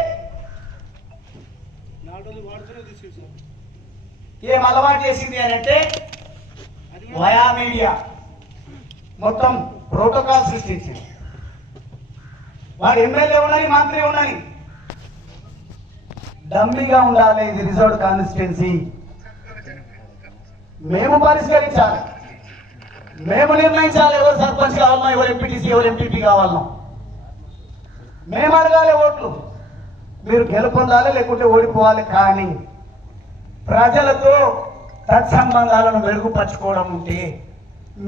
ఏం అలవాటు చేసింది అని అంటే వయా మీడియా మొత్తం ప్రోటోకాల్ సృష్టించింది. వాడు ఎమ్మెల్యే ఉండని, మంత్రి ఉండని, డమ్మిగా ఉండాలి. ఇది రిజర్వ్డ్ కాన్స్టిట్యున్సీ, మేము పరిష్కరించాలి, మేము నిర్ణయించాలి ఎవరు సర్పంచ్ కావాలనో, ఎవరు ఎంపీటీసీ, ఎవరు ఎంపీపీ కావాలనో మేము అడగాలి ఓట్లు. మీరు గెలుపొందాలి లేకుంటే ఓడిపోవాలి. కానీ ప్రజలతో తత్సంబంధాలను మెరుగుపరచుకోవడం ఉంటే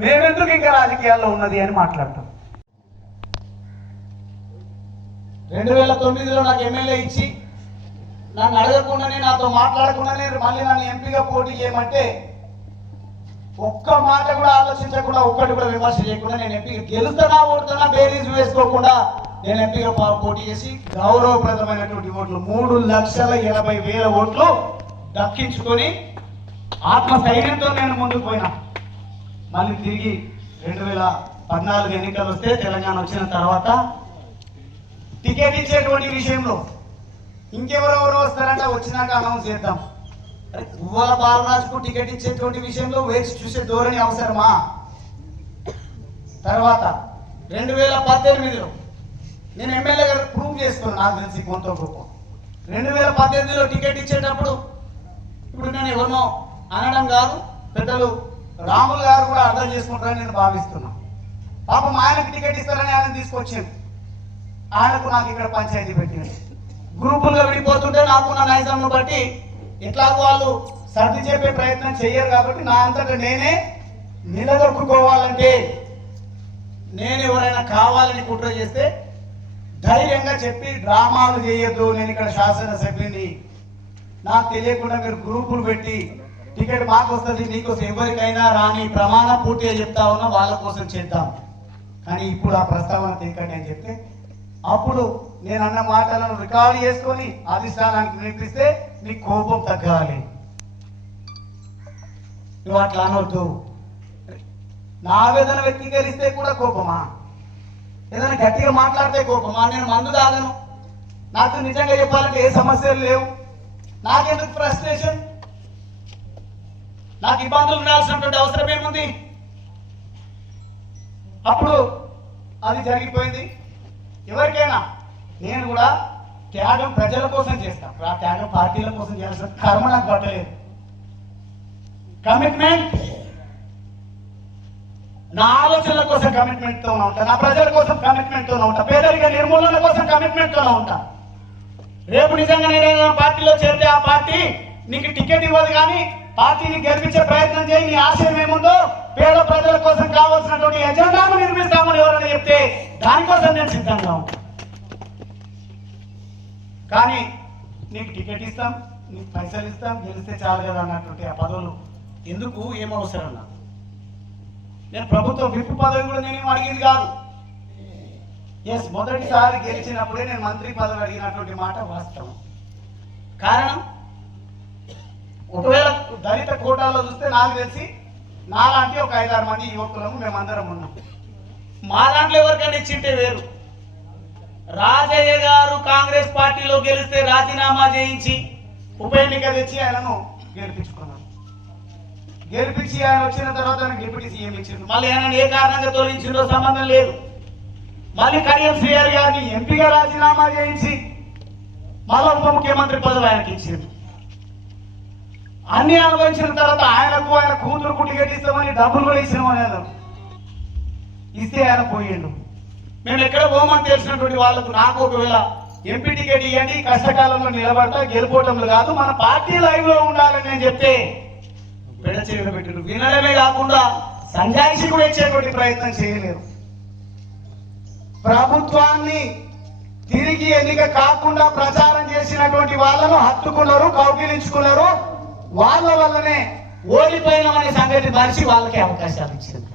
మేమెందుకు ఇంకా రాజకీయాల్లో ఉన్నది అని మాట్లాడతాం. 2009లో నాకు ఎమ్మెల్యే ఇచ్చి నన్ను అడగకుండానే, నాతో మాట్లాడకుండానే మళ్ళీ నన్ను ఎంపీగా పోటీ చేయమంటే ఒక్క మాట కూడా ఆలోచించకుండా, ఒక్కటి కూడా విమర్శ చేయకుండా, నేను ఎంపీగా గెలుస్తానా ఓడుతానా బేరీజ్ వేసుకోకుండా నేను ఎంపీగా పోటీ చేసి గౌరవప్రదమైనటువంటి ఓట్లు 3,80,000 ఓట్లు దక్కించుకొని ఆత్మస్థైర్యంతో నేను ముందుకు పోయినా. మళ్ళీ తిరిగి 2014 ఎన్నికలు వస్తే, తెలంగాణ వచ్చిన తర్వాత టికెట్ ఇచ్చేటువంటి విషయంలో ఇంకెవరెవరు వస్తారంటే వచ్చినాక అనౌన్స్ చేద్దాం. గువ్వల బాలరాజుకు టికెట్ ఇచ్చేటువంటి విషయంలో వేచి చూసే ధోరణి అవసరమా? తర్వాత 2018లో నేను ఎమ్మెల్యేగా ప్రూవ్ చేసుకున్నాను, నాకు తెలిసి కొంత రూపం. 2018లో టికెట్ ఇచ్చేటప్పుడు ఇప్పుడు నేను ఎవరినో అనడం కాదు, పెద్దలు రాములు గారు కూడా అర్థం చేసుకుంటారని నేను భావిస్తున్నాను. పాపం ఆయనకు టికెట్ ఇస్తారని ఆయన తీసుకొచ్చింది, ఆయనకు నాకు ఇక్కడ పంచాయతీ పెట్టింది. గ్రూపులుగా విడిపోతుంటే నాకున్న నైజంను బట్టి ఎట్లాగో వాళ్ళు సర్ది చెప్పే ప్రయత్నం చెయ్యరు కాబట్టి నా అంతటా నేనే నిలదొక్కుకోవాలంటే, నేను ఎవరైనా కావాలని కుట్ర చేస్తే ధైర్యంగా చెప్పి డ్రామాలు చేయొద్దు, నేను ఇక్కడ శాసనసభ్యుని, నాకు తెలియకుండా మీరు గ్రూపులు పెట్టి టికెట్ మాకు వస్తుంది మీకోసం ఎవరికైనా రాని ప్రమాణ పూర్తిగా చెప్తా ఉన్నా వాళ్ళ కోసం చేద్దాం, కానీ ఇప్పుడు ఆ ప్రస్తావన తీకండి అని చెప్తే, అప్పుడు నేను అన్న మాటలను రికార్డు చేసుకొని అధిష్టానానికి వినిపిస్తే నీకు కోపం తగ్గాలి, నువ్వు అట్లా అనవద్దు. నా ఆవేదన వ్యక్తీకరిస్తే కూడా కోపమా? ఏదైనా గట్టిగా మాట్లాడితే కోపమా? నేను మందు తాగను, నాకు నిజంగా చెప్పాలంటే ఏ సమస్యలు లేవు, నాకెందుకు ఫ్రస్ట్రేషన్, నాకు ఇబ్బందులు ఉండాల్సినటువంటి అవసరం ఏముంది? అప్పుడు అది జరిగిపోయింది. ఎవరికైనా నేను కూడా త్యాగం ప్రజల కోసం చేస్తాను, ఆ త్యాగం పార్టీల కోసం చేయాల్సిన కర్మ నాకు పట్టలేదు. కమిట్మెంట్, నా ఆలోచనల కోసం కమిట్మెంట్తో ఉంటా, నా ప్రజల కోసం కమిట్మెంట్తో ఉంటా, పేదరిక నిర్మూలన కోసం కమిట్మెంట్తో ఉంటా. రేపు నిజంగా నేను పార్టీలో చేరితే ఆ పార్టీ నీకు టికెట్ ఇవ్వదు, కానీ పార్టీని గెలిపించే ప్రయత్నం చేయి, నీ ఆశయం ఏముందో పేద ప్రజల కోసం కావాల్సినటువంటి ఎజెండాను నిర్మిస్తామని ఎవరైనా చెప్తే దానికోసం నేను సిద్ధంగా ఉంటాను. కానీ నీకు టికెట్ ఇస్తాం, నీకు పైసలు ఇస్తాం, గెలిస్తే చాలు కదా అన్నటువంటి ఆ పదవులు ఎందుకు, ఏమవసరం నాకు? నేను ప్రభుత్వ విప్ పదవి కూడా నేనేం అడిగింది కాదు. ఎస్, మొదటిసారి గెలిచినప్పుడే నేను మంత్రి పదవి అడిగినటువంటి మాట వాస్తవం. కారణం, ఒకవేళ దళిత కోటాలో చూస్తే నాకు తెలిసి నాలాంటి ఒక 5-6 మంది యువకులము మేమందరం ఉన్నాం. మా దాంట్లో ఎవరికైనా ఇచ్చింటే వేరు. రాజయ్య గారు కాంగ్రెస్ పార్టీలో గెలిస్తే రాజీనామా చేయించి ఉప ఎన్నిక తెచ్చి ఆయనను గెలిపించుకున్నాను. గెలిపించి ఆయన వచ్చిన తర్వాత డిప్యూటీ సీఎం ఇచ్చిండు. మళ్ళీ ఆయన ఏ కారణంగా తొలగించిందో సంబంధం లేదు. మళ్ళీ కడియం శ్రీహరి గారిని ఎంపీగా రాజీనామా చేయించి మళ్ళీ ఉప ముఖ్యమంత్రి పదవి ఆయనకి ఇచ్చింది. అన్ని అనుభవించిన తర్వాత ఆయనకు ఆయన కూతురుకు టికెట్ ఇస్తామని డబ్బులు కూడా ఇచ్చినామని ఇస్తే ఆయన పోయిండు. మేము ఎక్కడ పోమని తెలిసినటువంటి వాళ్ళకు నాకు ఒకవేళ ఎంపీ టికెట్ ఇవ్వండి, కష్టకాలంలో నిలబడతా, గెలుపోవటంలో కాదు మన పార్టీ లైవ్ లో ఉండాలని నేను చెప్తే పెడచేవిలో పెట్టారు. వినడమే కాకుండా సంజాయిషి కూడా ఇచ్చేటువంటి ప్రయత్నం చేయలేరు. ప్రభుత్వాన్ని తిరిగి ఎన్నిక కాకుండా ప్రచారం చేసినటువంటి వాళ్ళను హత్తుకున్నారు, కౌగిలించుకున్నారు. వాళ్ళ వల్లనే ఓడిపోయినామనే సంగతి మరిచి వాళ్ళకి అవకాశాలు ఇచ్చింది.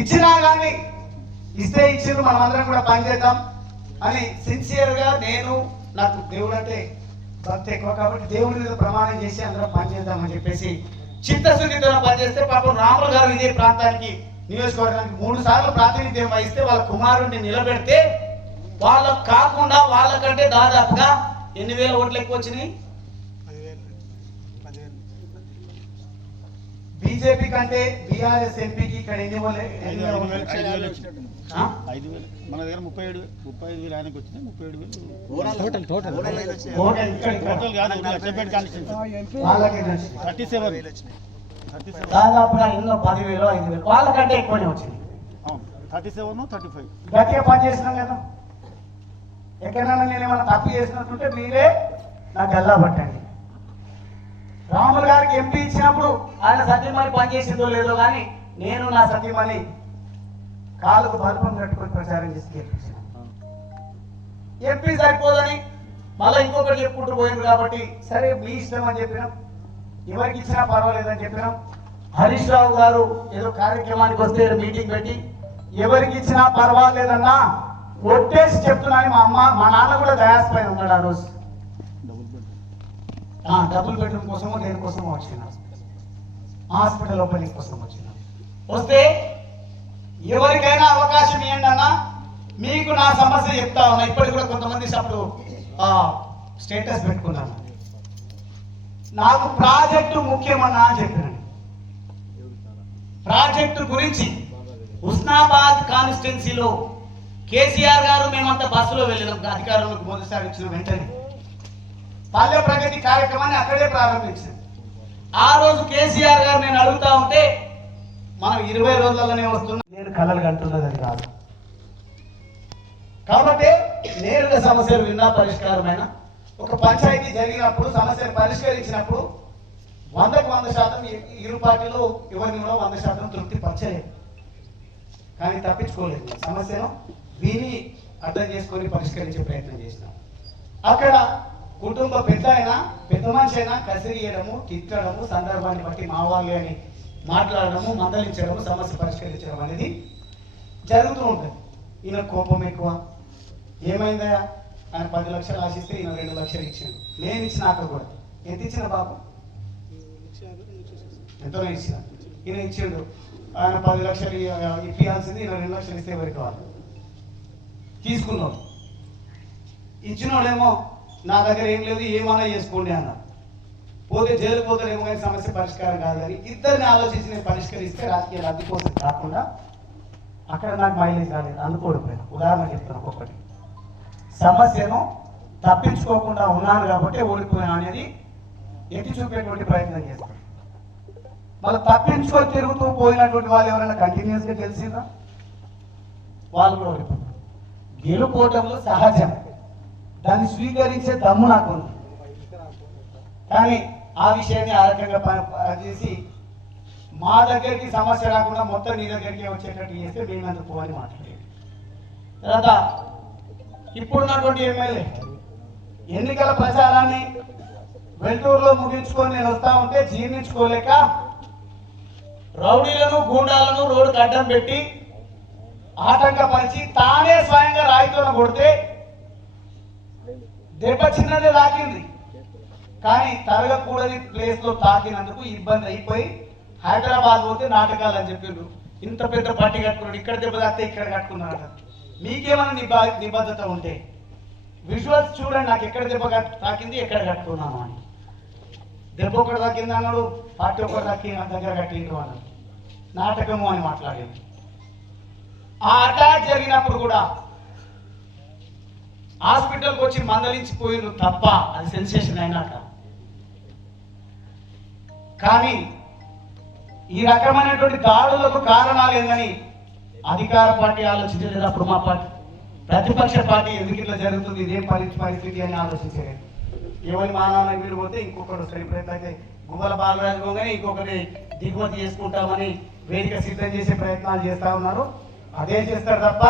ఇచ్చినా కానీ ఇస్తే ఇచ్చిండ్రు, మనం అందరం కూడా పనిచేద్దాం అని సిన్సియర్ గా నేను, నాకు దేవుడు అంటే భక్తి ఎక్కువ కాబట్టి దేవుడి మీద ప్రమాణం చేసి అందరం పనిచేద్దామని చెప్పేసి చిత్తశుద్ధితో పనిచేస్తే పాపం రాములు గారు ఇదే ప్రాంతానికి నియోజకవర్గానికి 3 సార్లు ప్రాతినిధ్యం వహిస్తే వాళ్ళ కుమారుడిని నిలబెడితే వాళ్ళకు కాకుండా వాళ్ళకంటే దాదాపుగా 8,000 ఓట్లు ఎక్కువ వచ్చినాయి. బీజేపీ కంటే బీఆర్ఎస్ ఎంపీకి ఇక్కడ ఎన్ని ఓట్లు? 5,000 వచ్చినాయి. 5,000 మన దగ్గర 35,000 ఆయనకు వచ్చినాయి. 37,000 టోటల్ కాదు, లక్షపేట కాన్స్టిట్యూన్సీ వాళ్ళకి 37 దాదాపుగా ఎన్నో 10,000 5,000 వాళ్ళకంటే ఎక్కువనే వచ్చింది. 37 35 గట్టిగా పని చేసినాం కదా. ఎక్కడైనా నేను ఏమైనా తప్పు చేసినట్టుంటే మీరే నాకు గల్లా పట్టండి. రాములు గారికి ఎంపీ ఇచ్చినప్పుడు ఆయన సత్యమణి పనిచేసిందో లేదో కానీ నేను నా సత్యమణి కాళ్ళకు బల్పం కట్టుకొని ప్రచారం చేసి గెలిపించాను. ఎంపీ సరిపోదని మళ్ళీ ఇంకొకటి చెప్పుకుంటూ పోయింది కాబట్టి సరే మీ ఇష్టం అని చెప్పినాం. ఎవరికి ఇచ్చినా పర్వాలేదని చెప్పినాం. హరీష్ రావు గారు ఏదో కార్యక్రమానికి వస్తే మీటింగ్ పెట్టి ఎవరికి ఇచ్చినా పర్వాలేదన్నా ఒట్టేసి చెప్తున్నాను. మా నాన్న కూడా దయాస్పైన ఉన్నాడు ఆ రోజు. డబుల్ బెడ్రూమ్ కోసమో దేనికోసమో వచ్చిన హాస్పిటల్ ఓపెనింగ్ కోసం వచ్చిన వస్తే ఎవరికైనా అవకాశం ఇవ్వండి అన్నా, మీకు నా సమస్య చెప్తా ఉన్నా. ఇప్పటికి కూడా కొంతమంది అప్పుడు స్టేటస్ పెట్టుకున్నాను. నాకు ప్రాజెక్టు ముఖ్యమన్నా అని చెప్పినాను. ప్రాజెక్టు గురించి హుస్నాబాద్ కాన్స్టిట్యున్సీలో కేసీఆర్ గారు మేమంతా బస్సులో వెళ్ళినాం. అధికారంలోకి మొదటిసారి వచ్చిన వెంటనే పల్లె ప్రగతి కార్యక్రమాన్ని అక్కడే ప్రారంభించాం. ఆ రోజు కేసీఆర్ గారు నేను అడుగుతా ఉంటే మనం 20 రోజులలోనే వస్తున్నా, నేను కలలు కంటున్నది అది కాదు. కాబట్టి నేరుగా సమస్యలు విన్నా పరిష్కారమైన ఒక పంచాయతీ జరిగినప్పుడు సమస్యను పరిష్కరించినప్పుడు 100కు 100% ఇరు పార్టీలు ఎవరిని కూడా 100% తృప్తి పరచలేదు. కానీ తప్పించుకోలేదు. సమస్యను విని అర్థం చేసుకొని పరిష్కరించే ప్రయత్నం చేసినాం. అక్కడ కుటుంబ పెద్ద మనిషి అయినా కసిరియడము, తిట్టడము, సందర్భాన్ని బట్టి మా వాళ్ళే అని మాట్లాడడము, మందలించడము, సమస్య పరిష్కరించడం అనేది జరుగుతూ ఉంటుంది. ఈయన కోపం ఎక్కువ. ఏమైందా ఆయన 10 లక్షలు ఆశిస్తే ఈయన 2 లక్షలు ఇచ్చాడు. నేను ఇచ్చిన అక్కడ కూడా ఎంత ఇచ్చిన బాబు ఎంతనో ఇచ్చిన. ఈయన ఇచ్చాడు. ఆయన 10 లక్షలు ఇప్పించాల్సింది ఈయన 2 లక్షలు ఇస్తే ఎవరికి కావాలి. తీసుకున్నాడు. ఇచ్చినోడేమో నా దగ్గర ఏం లేదు, ఏమన్నా చేసుకోండి అన్నారు. పోతే జైలు పోతారేమో కానీ సమస్య పరిష్కారం కాదని ఇద్దరిని ఆలోచించి నేను పరిష్కరిస్తే రాజకీయ లబ్ధి కోసం కాకుండా అక్కడ నాకు మైలేజ్ రాలేదు, అందుకోడిపోయాను. ఉదాహరణ చెప్తాను. ఒక్కొక్కటి సమస్యను తప్పించుకోకుండా ఉన్నాను కాబట్టి ఓడిపోయాను అనేది ఎత్తి చూపేటువంటి ప్రయత్నం చేస్తాను. వాళ్ళు తప్పించుకొని తిరుగుతూ పోయినటువంటి వాళ్ళు ఎవరైనా కంటిన్యూస్గా గెలిచిందా? వాళ్ళు కూడా ఓడిపోయారు. గెలుపోవటంలో సహజం, దాన్ని స్వీకరించే దమ్ము నాకు ఉంది. కానీ ఆ విషయాన్ని ఆ రకంగా పనిచేసి మా దగ్గరికి సమస్య రాకుండా మొత్తం నీ దగ్గరికి వచ్చేటట్టు చేస్తే మేము అందుకు పోని మాట్లాడేది. తర్వాత ఇప్పుడున్నటువంటి ఎమ్మెల్యే ఎన్నికల ప్రచారాన్ని వెల్టూరులో ముగించుకొని నేను వస్తా ఉంటే జీర్ణించుకోలేక రౌడీలను, గూండాలను రోడ్డుకు అడ్డం పెట్టి ఆటంకపరిచి తానే స్వయంగా రాయితోన కొడితే దెబ్బ చిన్నదే తాకింది. కానీ తరగకూడని ప్లేస్ లో తాకినందుకు ఇబ్బంది అయిపోయి హైదరాబాద్ పోతే నాటకాలు అని చెప్పిండ్రు. ఇంత పెద్ద పట్టి కట్టుకున్నాడు, ఇక్కడ దెబ్బ తాకితే ఇక్కడ కట్టుకున్నాడు. మీకేమైనా నిబద్ధత ఉంటే విజువల్స్ చూడండి, నాకు ఎక్కడ దెబ్బ తాకింది, ఎక్కడ కట్టుకున్నాను అని. దెబ్బ ఒకటి తాకింది అన్నాడు, పార్టీ ఒకటి తాకి దగ్గర కట్టిండ్రు అన్నాడు. నాటకము అని మాట్లాడింది. ఆ అటాక్ జరిగినప్పుడు కూడా హాస్పిటల్కి వచ్చి మందలించిపోయిన తప్ప అది సెన్సేషన్ అయినాక. కానీ ఈ రకమైనటువంటి దాడులకు కారణాలు ఏందని అధికార పార్టీ ఆలోచించలేదు, అప్పుడు మా పార్టీ ప్రతిపక్ష పార్టీ ఎందుకు ఇట్లా జరుగుతుంది, ఇదేం పరిస్థితి అని ఆలోచించలేదు. ఎవరి మానవ వీళ్ళు పోతే ఇంకొకరు వస్తారు. ఇప్పుడైతే గువ్వల బాలరాజు పోగానే ఇంకొకరి దిగుమతి చేసుకుంటామని వేదిక సిద్ధం చేసే ప్రయత్నాలు చేస్తూ ఉన్నారు. అదే చేస్తారు తప్ప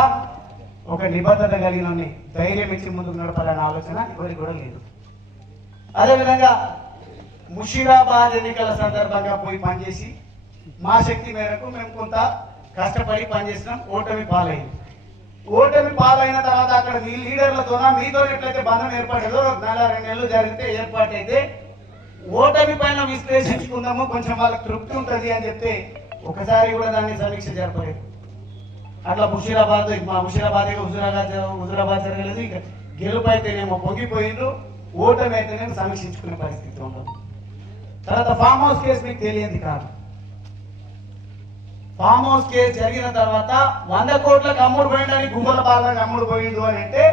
ఒక నిబద్ధత కలిగిన ధైర్యం ఇచ్చి ముందుకు నడపాలనే ఆలోచన ఎవరికి కూడా లేదు. అదేవిధంగా ముషీరాబాద్ ఎన్నికల సందర్భంగా పోయి పనిచేసి మా శక్తి మేరకు మేము కొంత కష్టపడి పనిచేసినాం. ఓటమి పాలైంది. ఓటమి పాలైన తర్వాత అక్కడ మీ లీడర్లతోన మీతో ఎట్లయితే బంధం ఏర్పడేదో 4-2 నెలలు జరిగితే ఏర్పాటైతే ఓటమి పైన విశ్లేషించుకుందాము, కొంచెం వాళ్ళకి తృప్తి ఉంటుంది అని చెప్తే ఒకసారి కూడా దాన్ని సమీక్ష జరపలేదు. అట్లా ముషీరాబాద్ మా ముషీరాబాద్ హుజూరాబాద్ జరగలేదు. ఇక గెలుపు అయితేనేమో పొంగిపోయిండ్రు, ఓటమి అయితేనేమో సమీక్షించుకునే పరిస్థితి ఉండదు. తర్వాత ఫామ్ హౌస్ కేసు మీకు తెలియంది కాదు. ఫామ్ హౌస్ కేసు జరిగిన తర్వాత 100 కోట్లకు అమ్ముడు పోయిందని గుమ్మల బాగా అమ్ముడు పోయిండు అని అంటే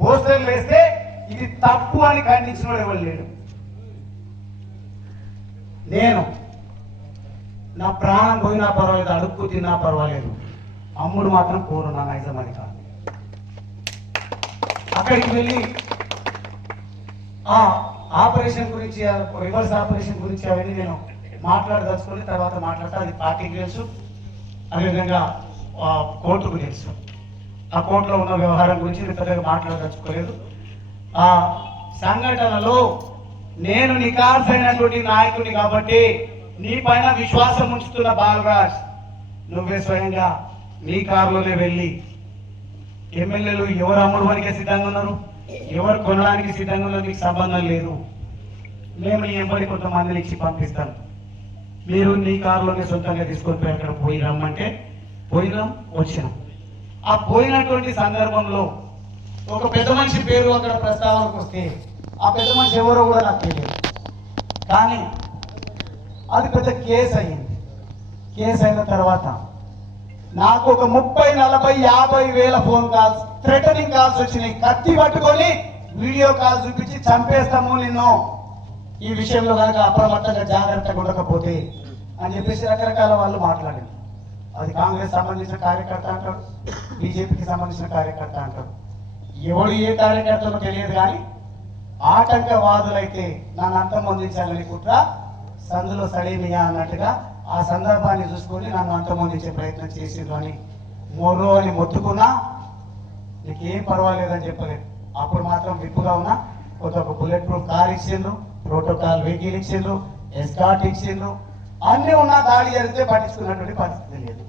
పోస్టర్లు వేస్తే ఇది తప్పు అని ఖండించిన ఎవరు లేడు. నేను నా ప్రాణం పోయినా పర్వాలేదు, అడుక్కు తిన్నా పర్వాలేదు, అమ్ముడు మాత్రం కోరు నా నైజమని కాదు. అక్కడికి వెళ్ళి ఆ ఆపరేషన్ గురించి, రివర్స్ ఆపరేషన్ గురించి అవన్నీ నేను మాట్లాడదలుచుకొని తర్వాత మాట్లాడతా. అది పార్టీకి తెలుసు, అదేవిధంగా కోర్టుకు తెలుసు. ఆ కోర్టులో ఉన్న వ్యవహారం గురించి నేను పెద్దగా మాట్లాడదలుచుకోలేదు. ఆ సంఘటనలో నేను నికార్సైనటువంటి నాయకుడిని కాబట్టి నీ పైన విశ్వాసం ఉంచుతున్న బాలరాజ్, నువ్వే స్వయంగా నీ కారులోనే వెళ్ళి ఎమ్మెల్యేలు ఎవరు అమ్ముడువనికే సిద్ధంగా ఉన్నారు, ఎవరు కొనడానికి సిద్ధంగా ఉన్నారు నీకు సంబంధం లేదు, మేము నీ ఎంబడి కొంతమందిని ఇచ్చి పంపిస్తాను, మీరు నీ కారులోనే సొంతంగా తీసుకొని పోయి అక్కడ పోయి రమ్మంటే పోయినాం, వచ్చినాం. ఆ పోయినటువంటి సందర్భంలో ఒక పెద్ద మనిషి పేరు అక్కడ ప్రస్తావనకు వస్తే ఆ పెద్ద మనిషి ఎవరో కూడా నాకు తెలియదు. కానీ అది పెద్ద కేసు అయ్యింది. కేసు అయిన తర్వాత నాకు ఒక 30, 40, 50 వేల ఫోన్ కాల్స్, థ్రెటనింగ్ కాల్స్ వచ్చినాయి. కత్తి పట్టుకొని వీడియో కాల్ చూపించి చంపేస్తాము నిన్ను, ఈ విషయంలో కనుక అప్రమత్తంగా జాగ్రత్తగా ఉండకపోతే అని చెప్పేసి రకరకాల వాళ్ళు మాట్లాడారు. అది కాంగ్రెస్ సంబంధించిన కార్యకర్త అంటారు, బీజేపీకి సంబంధించిన కార్యకర్త అంటారు. ఎవడు ఏ కార్యకర్తలో తెలియదు. కానీ ఆటంకవాదులైతే నన్ను అంతమొందించాలని కుట్ర సందులో సడేమియా అన్నట్టుగా ఆ సందర్భాన్ని చూసుకొని నన్ను అంతమొందించే ప్రయత్నం చేసిండ్రు అని మొర్రో అని మొత్తుకున్నా నీకేం పర్వాలేదని చెప్పలేదు. అప్పుడు మాత్రం విప్పుగా ఉన్నా ఒక బుల్లెట్ ప్రూఫ్ కార్ ఇచ్చిండ్రు, ప్రోటోకాల్ వెహికల్ ఇచ్చిండ్రు, ఎస్కాట్ ఇచ్చిండ్రు, అన్నీ ఉన్నా దాడి జరిగితే పట్టించుకున్నటువంటి పరిస్థితి లేదు.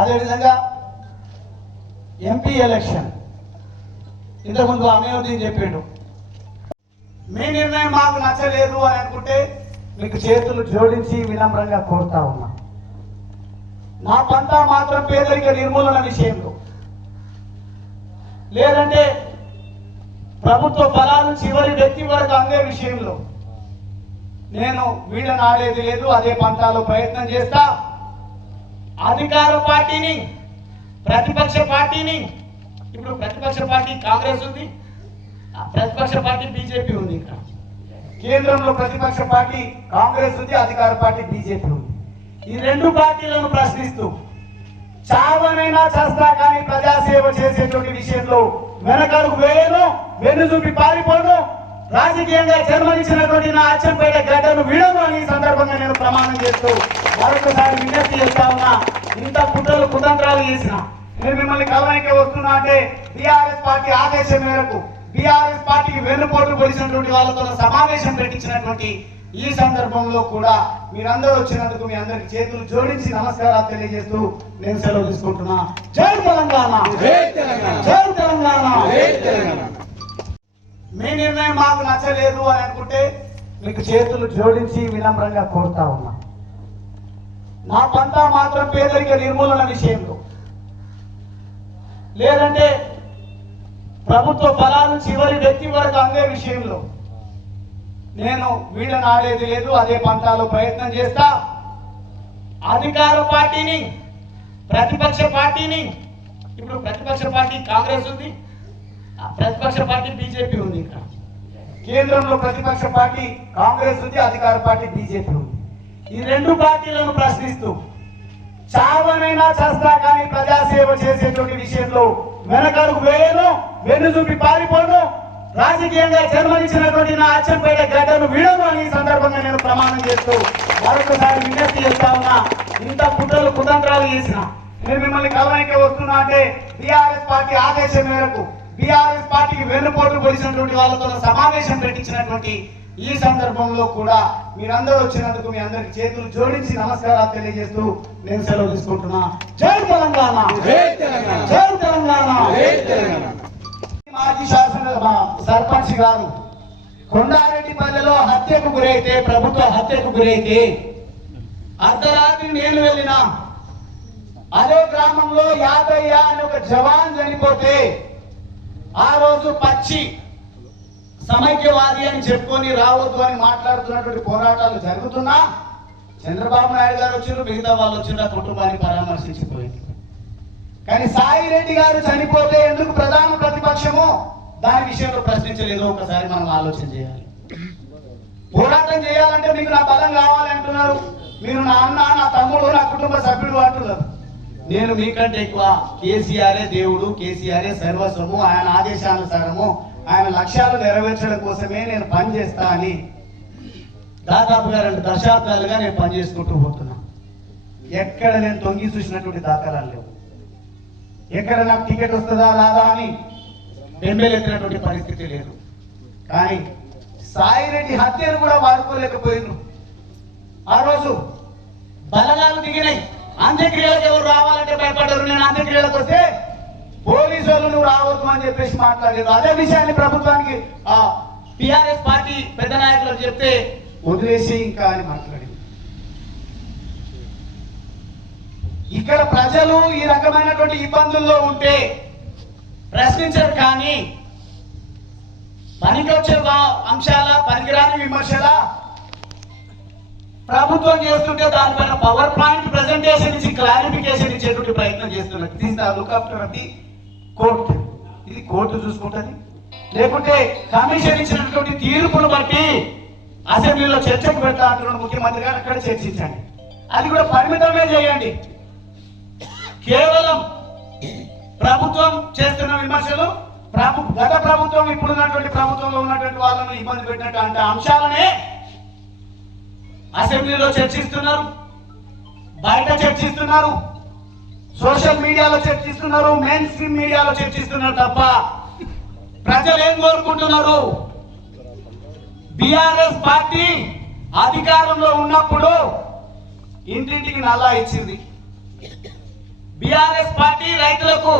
అదేవిధంగా ఎంపీ ఎలక్షన్ ఇంతకుముందు అమేవుద్దీన్ చెప్పిండు, మీ నిర్ణయం మాకు నచ్చలేదు అని అనుకుంటే మీకు చేతులు జోడించి వినమ్రంగా కోరుతా ఉన్నా. నా పంతా మాత్రం పేదరిక నిర్మూలన విషయంలో, లేదంటే ప్రభుత్వ ఫలాలు చివరి వ్యక్తి వరకు అందే విషయంలో నేను వీళ్ళని ఆడేది లేదు. అదే పంతాలో ప్రయత్నం చేస్తా. అధికార పార్టీని, ప్రతిపక్ష పార్టీని, ఇప్పుడు ప్రతిపక్ష పార్టీ కాంగ్రెస్ ఉంది, ప్రతిపక్ష పార్టీ బీజేపీ ఉంది. ఇక్కడ కేంద్రంలో ప్రతిపక్ష పార్టీ కాంగ్రెస్ ఉంది, అధికార పార్టీ బీజేపీ ఉంది. ఈ 2 పార్టీలను ప్రశ్నిస్తూ చావనైనా చేస్తా కానీ ప్రజాసేవ చేసేటువంటి విషయంలో వెనకడుగు వేయను, వెన్ను చూపి పారిపోను, రాజకీయంగా జన్మనిచ్చినటువంటి నా అచ్చంపేట గడ్డను విడను అని ఈ సందర్భంగా నేను ప్రమాణం చేస్తూ మరొకసారి విజ్ఞప్తి చేస్తా ఉన్నా. ఇంత కుట్రలు కుతంత్రాలు చేసిన నేను మిమ్మల్ని కలవడానికి వస్తున్నా అంటే బీఆర్ఎస్ పార్టీ ఆదేశం మేరకు బీఆర్ఎస్ పార్టీకి వెన్నుపోటు పొడిచినటువంటి వాళ్ళతో సమావేశం పెట్టించినటువంటి ఈ సందర్భంలో కూడా మీరందరూ వచ్చినందుకు మీ అందరికి చేతులు జోడించి నమస్కారాలు తెలియజేస్తూ నేను సెలవు తీసుకుంటున్నా. జై తెలంగాణ, జై తెలంగాణ. మీ నిర్ణయం మాకు నచ్చలేదు అని అనుకుంటే మీకు చేతులు జోడించి వినమ్రంగా కోరుతా ఉన్నా. నా పంతా మాత్రం పేదరిక నిర్మూలన విషయంలో, లేదంటే ప్రభుత్వ ఫలాలు చివరి వ్యక్తి వరకు అందే విషయంలో నేను వీళ్ళని ఆడేది లేదు. అదే పంతాలో ప్రయత్నం చేస్తా. అధికార పార్టీని, ప్రతిపక్ష పార్టీని, ఇప్పుడు ప్రతిపక్ష పార్టీ కాంగ్రెస్ ఉంది, ప్రతిపక్ష పార్టీ బీజేపీ ఉంది. ఇక్కడ కేంద్రంలో ప్రతిపక్ష పార్టీ కాంగ్రెస్ ఉంది, అధికార పార్టీ బీజేపీ ఉంది. ఈ 2 పార్టీలను ప్రశ్నిస్తూ చావనైనా చేస్తా కానీ ప్రజాసేవ చేసేటువంటి విషయంలో వెనకడుగు వేయను, వెన్ను చూపి పారిపోను, రాజకీయంగా జన్మనిచ్చినటువంటి నా అచ్చంపేట గడ్డను విడను అని ఈ సందర్భంగా నేను ప్రమాణం చేస్తూ మరొకసారి విజ్ఞప్తి చేస్తా ఉన్నా. ఇంత కుట్రలు కుతంత్రాలు చేసిన నేను మిమ్మల్ని కలవడానికి వస్తున్నా అంటే బీఆర్ఎస్ పార్టీ ఆదేశం మేరకు బీఆర్ఎస్ పార్టీకి వెన్నుపోటు పొడిచినటువంటి వాళ్ళతో సమావేశం పెట్టించినటువంటి ఈ సందర్భంలో కూడా మీరందరూ వచ్చినందుకు మీ అందరికి చేతులు జోడించి నమస్కారాలు తెలియజేస్తూ నేను సెలవు తీసుకుంటున్నా. జై తెలంగాణ, జై తెలంగాణ. మాజీ శాసన సర్పంచ్ గారు కొండారెడ్డిపల్లిలో హత్యకు గురైతే, ప్రభుత్వ హత్యకు గురైతే అర్ధరాత్రి నేను వెళ్ళినా అదే గ్రామంలో యాదయ్య అని ఒక జవాన్ చనిపోతే ఆ రోజు పచ్చి సమైక్యవాది అని చెప్పుకొని రావద్దు అని మాట్లాడుతున్నటువంటి పోరాటాలు జరుగుతున్నా చంద్రబాబు నాయుడు గారు వచ్చారు, మిగతా వాళ్ళు వచ్చిన కుటుంబాన్ని పరామర్శించిపోయింది. కానీ సాయి రెడ్డి గారు చనిపోతే ఎందుకు ప్రధాన ప్రతిపక్షము దాని విషయంలో ప్రశ్నించలేదు? ఒకసారి మనం ఆలోచన చేయాలి. పోరాటం చేయాలంటే మీకు నా బలం కావాలి అంటున్నారు, మీరు నా అన్న, నా తమ్ముడు, నా కుటుంబ సభ్యుడు అంటున్నారు. నేను మీకంటే ఎక్కువ కేసీఆరే దేవుడు, కేసీఆరే సర్వస్వము, ఆయన ఆదేశానుసారము ఆయన లక్ష్యాలు నెరవేర్చడం కోసమే నేను పనిచేస్తా అని దాదాపుగా 2 దశాబ్దాలుగా నేను పనిచేసుకుంటూ పోతున్నా. ఎక్కడ నేను తొంగి చూసినటువంటి దాఖలాలు లేవు. ఎక్కడ నాకు టికెట్ వస్తుందా రాదా అని బెంబేలెత్తినటువంటి పరిస్థితి లేదు. కానీ సాయిరెడ్డి హత్యను కూడా వాడుకోలేకపోయిండ్రు. ఆ రోజు బలగాలు దిగినాయి, అంత్యక్రియలకు ఎవరు రావాలంటే భయపడ్డారు. నేను అంత్యక్రియలకు వస్తే పోలీసు వాళ్ళు నువ్వు రావద్దు అని చెప్పేసి మాట్లాడారు. అదే విషయాన్ని ప్రభుత్వానికి టిఆర్ఎస్ పార్టీ పెద్ద నాయకులకు చెప్తే వదిలేసి ఇంకా అని మాట్లాడింది. ఇక్కడ ప్రజలు ఈ రకమైనటువంటి ఇబ్బందుల్లో ఉంటే ప్రశ్నించరు, కానీ పనికొచ్చే అంశాల, పనికిరాని విమర్శల ప్రభుత్వం చేస్తుంటే దానిపైన పవర్ పాయింట్ ప్రెజెంటేషన్ ఇచ్చి క్లారిఫికేషన్ ఇచ్చేటువంటి ప్రయత్నం చేస్తున్నారు. This the look after the court. ఇది కోర్టు చూసుకుంటుంది. లేకుంటే కమిషన్ ఇచ్చినటువంటి తీర్పును బట్టి అసెంబ్లీలో చర్చకు పెడతా అంటున్నాడు ముఖ్యమంత్రి గారు. అక్కడ చర్చించండి, అది కూడా పరిమితమే చేయండి. కేవలం ప్రభుత్వం చేస్తున్న విమర్శలు, గత ప్రభుత్వం ఇప్పుడున్నటువంటి ప్రభుత్వంలో ఉన్నటువంటి వాళ్ళను ఇబ్బంది పెట్టినట్టు అంటే అంశాలనే అసెంబ్లీలో చర్చిస్తున్నారు, బయట చర్చిస్తున్నారు, సోషల్ మీడియాలో చర్చిస్తున్నారు, మెయిన్ స్ట్రీమ్ మీడియాలో చర్చిస్తున్నారు తప్ప ప్రజలు ఏం కోరుకుంటున్నారు? బీఆర్ఎస్ పార్టీ అధికారంలో ఉన్నప్పుడు ఇంటింటికి నల్లా ఇచ్చింది. బీఆర్ఎస్ పార్టీ రైతులకు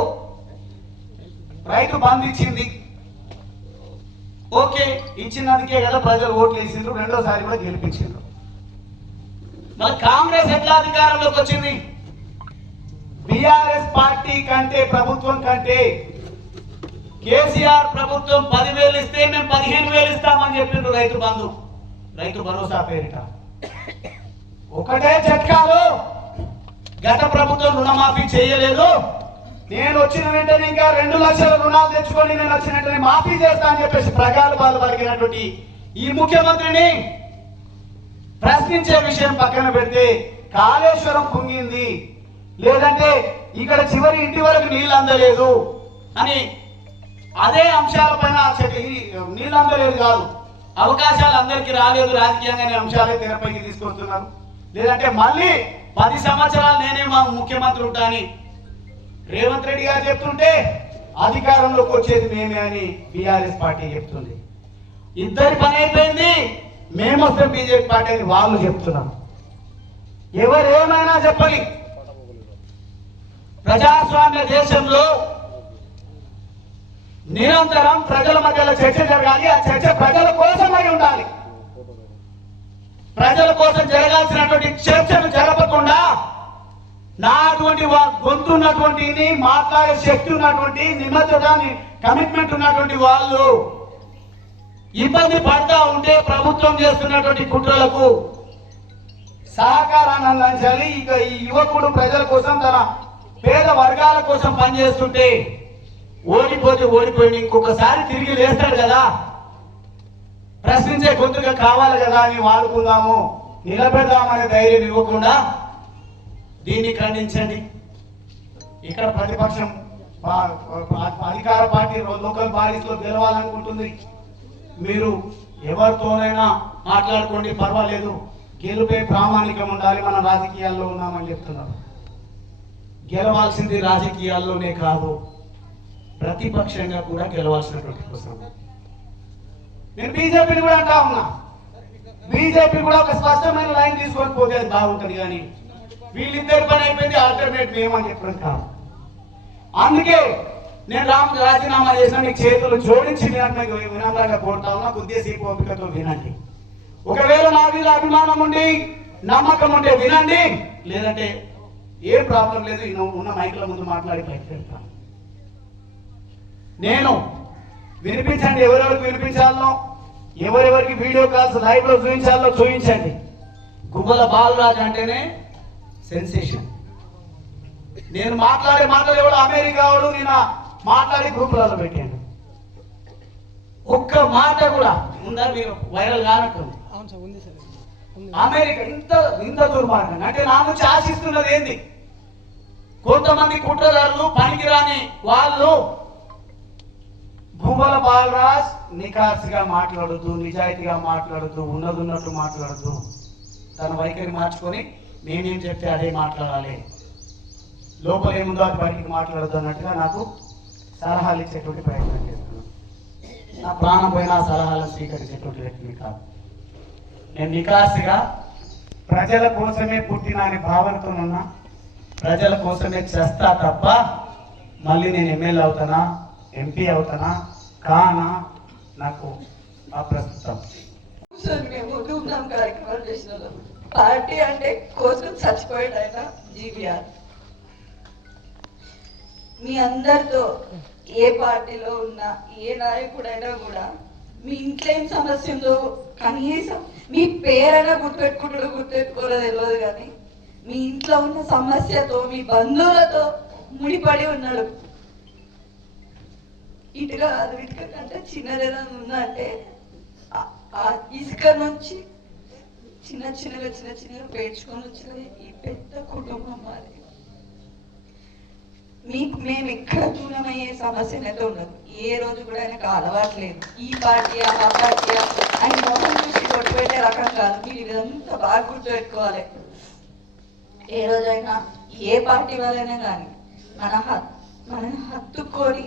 రైతు బంధు ఇచ్చింది. ఓకే, ఇచ్చినందుకే కదా ప్రజలు ఓట్లు వేసిండ్రు, రెండోసారి కూడా గెలిపించిండ్రు. మరి కాంగ్రెస్ ఎట్లా అధికారంలోకి వచ్చింది? బీఆర్ఎస్ పార్టీ కంటే, ప్రభుత్వం కంటే కేసీఆర్ ప్రభుత్వం 10,000 ఇస్తే మేము 15,000 ఇస్తామని చెప్పిండ్రు రైతు బంధు, రైతు భరోసా పేరిట. ఒకటే చట్కాలు, గత ప్రభుత్వం రుణమాఫీ చేయలేదు, నేను వచ్చిన వెంటనే ఇంకా 2 లక్షల రుణాలు తెచ్చుకొని నేను వచ్చిన వెంటనే మాఫీ చేస్తా అని చెప్పేసి ప్రగల్భాలు పలికినటువంటి ఈ ముఖ్యమంత్రిని ప్రశ్నించే విషయం పక్కన పెడితే కాళేశ్వరం కుంగింది, లేదంటే ఇక్కడ చివరి ఇంటి వరకు నీళ్ళు అందలేదు అని అదే అంశాలపైన నీళ్ళు అందలేదు కాదు, అవకాశాలు అందరికీ రాలేదు రాజకీయంగా అనే అంశాలే తెరపైకి తీసుకొస్తున్నారు. లేదంటే మళ్ళీ 10 సంవత్సరాలు నేనే మా ముఖ్యమంత్రి ఉంటా అని రేవంత్ రెడ్డి గారు చెప్తుంటే అధికారంలోకి వచ్చేది మేమే అని బీఆర్ఎస్ పార్టీ చెప్తుంది. ఇద్దరి పని అయిపోయింది, మేము వస్తాం బీజేపీ పార్టీ అని వాళ్ళు చెప్తున్నారు. ఎవరు ఏమైనా చెప్పని ప్రజాస్వామ్య దేశంలో నిరంతరం ప్రజల మధ్యలో చర్చ జరగాలి. ఆ చర్చ ప్రజల కోసమై ఉండాలి. ప్రజల కోసం జరగాల్సినటువంటి చర్చను జరపకుండా నా అటువంటి గొంతు ఉన్నటువంటి, మాట్లాడే శక్తి ఉన్నటువంటి, నిబద్ధత, కమిట్మెంట్ ఉన్నటువంటి వాళ్ళు ఇబ్బంది పడతా ఉంటే ప్రభుత్వం చేస్తున్నటువంటి కుట్రలకు సహకారాన్ని అందించాలి. ఇక ఈ యువకుడు ప్రజల కోసం, తన పేద వర్గాల కోసం పనిచేస్తుంటే ఓడిపోతే ఓడిపోయి ఇంకొకసారి తిరిగి లేస్తాడు కదా, ప్రశ్నించే గొంతుగా కావాలి కదా అని వాడుకుందాము, నిలబెడదామనే ధైర్యం ఇవ్వకుండా దీన్ని ఖండించండి. ఇక్కడ ప్రతిపక్షం అధికార పార్టీ లోకల్ బాడీస్ లో గెలవాలనుకుంటుంది. మీరు ఎవరితోనైనా మాట్లాడుకోండి, పర్వాలేదు, గెలుపే ప్రామాణికం ఉండాలి, మనం రాజకీయాల్లో ఉన్నామని చెప్తున్నారు. గెలవాల్సింది రాజకీయాల్లోనే కాదు, ప్రతిపక్షంగా కూడా గెలవాల్సినటువంటి కోసం. నేను బీజేపీని కూడా అంటా ఉన్నా, బీజేపీ కూడా ఒక స్పష్టమైన లైన్ తీసుకొని పోతే అది బాగుంటుంది. కానీ వీళ్ళిద్దరి పని అయిపోయింది, ఆల్టర్నేట్ ఏమని చెప్పడం కాదు. అందుకే నేను రాజీనామా చేసిన మీకు చేతులు జోడించి వినమ్రంగా కోరుతా ఉన్నా, కొద్దిసేపు ఓపికతో వినండి. ఒకవేళ నా మీద అభిమానం ఉండి నమ్మకం ఉంటే వినండి, లేదంటే ఏం ప్రాబ్లం లేదు, ఉన్న మైకుల ముందు మాట్లాడి బయటకు వెళ్తాను. నేను వినిపించండి, ఎవరెవరికి వినిపించాలో, ఎవరెవరికి వీడియో కాల్స్ లైవ్ లో చూపించాలో చూపించండి. గువ్వల బాలరాజు అంటేనే సెన్సేషన్. నేను మాట్లాడే మాటలు ఎవరు అమెరికా వాడు నిన్న మాట్లాడి గ్రూపులలో పెట్టాను. ఒక్క మాట కూడా ఉందా మీరు వైరల్ కానట్టుంది. అమెరికా ఇంత దుర్మార్గం అంటే నా నుంచి ఆశిస్తున్నది ఏంది? కొంతమంది కుట్రదారులు, పనికిరాని వాళ్ళు గువ్వల బాలరాజ్ నికార్సిగా మాట్లాడుతూ, నిజాయితీగా మాట్లాడుతూ, ఉన్నట్టు మాట్లాడుతూ, తన వైఖరి మార్చుకొని నేనేం చెప్తే అదే మాట్లాడాలి, లోపల ఏముందో అది బయటికి మాట్లాడదు అన్నట్టుగా నాకు సలహాలు ఇచ్చేటువంటి ప్రయత్నం చేస్తున్నాను. నా ప్రాణం పోయినా సలహాలను స్వీకరించేటువంటి వ్యక్తిని కాదు. నేను నికాసిగా ప్రజల కోసమే పుట్టిన అనే భావనతో ఉన్నా, ప్రజల కోసమే చేస్తా తప్ప మళ్ళీ నేను ఎమ్మెల్యే అవుతానా, ఎంపీ అవుతానా కానా నాకు అప్రస్తుతం. మేము ధూమ్ధాం కార్యక్రమాలు చేసిన పార్టీ అంటే కోసం చచ్చిపోయాడు ఆయన జీవీఆర్. మీ అందరితో ఏ పార్టీలో ఉన్నా, ఏ నాయకుడైనా కూడా మీ ఇంట్లో ఏం సమస్య ఉందో కనీసం మీ పేరైనా గుర్తుపెట్టుకోలేదు తెలియదు, కానీ మీ ఇంట్లో ఉన్న సమస్యతో, మీ బంధువులతో ముడిపడి ఉన్నాడు. ఇటుక కంటే చిన్నదేదైనా ఉందంటే ఆ ఇసుక నుంచి చిన్నగా పేర్చుకొని వచ్చినది ఈ పెద్ద కుటుంబం మాది. మేము ఎక్కడ దూరమయ్యే సమస్యనైతే ఉండదు. ఏ రోజు కూడా ఆయనకు అలవాట్లేదు ఈ పార్టీ ఆ పార్టీ ఆయన మొహం చూసి కొట్టు పెట్టే రకం కాదు. మీరు ఇదంతా బాగా గుర్తుపెట్టుకోవాలి. ఏ రోజైనా ఏ పార్టీ వాళ్ళైనా కానీ మనని హత్తుకొని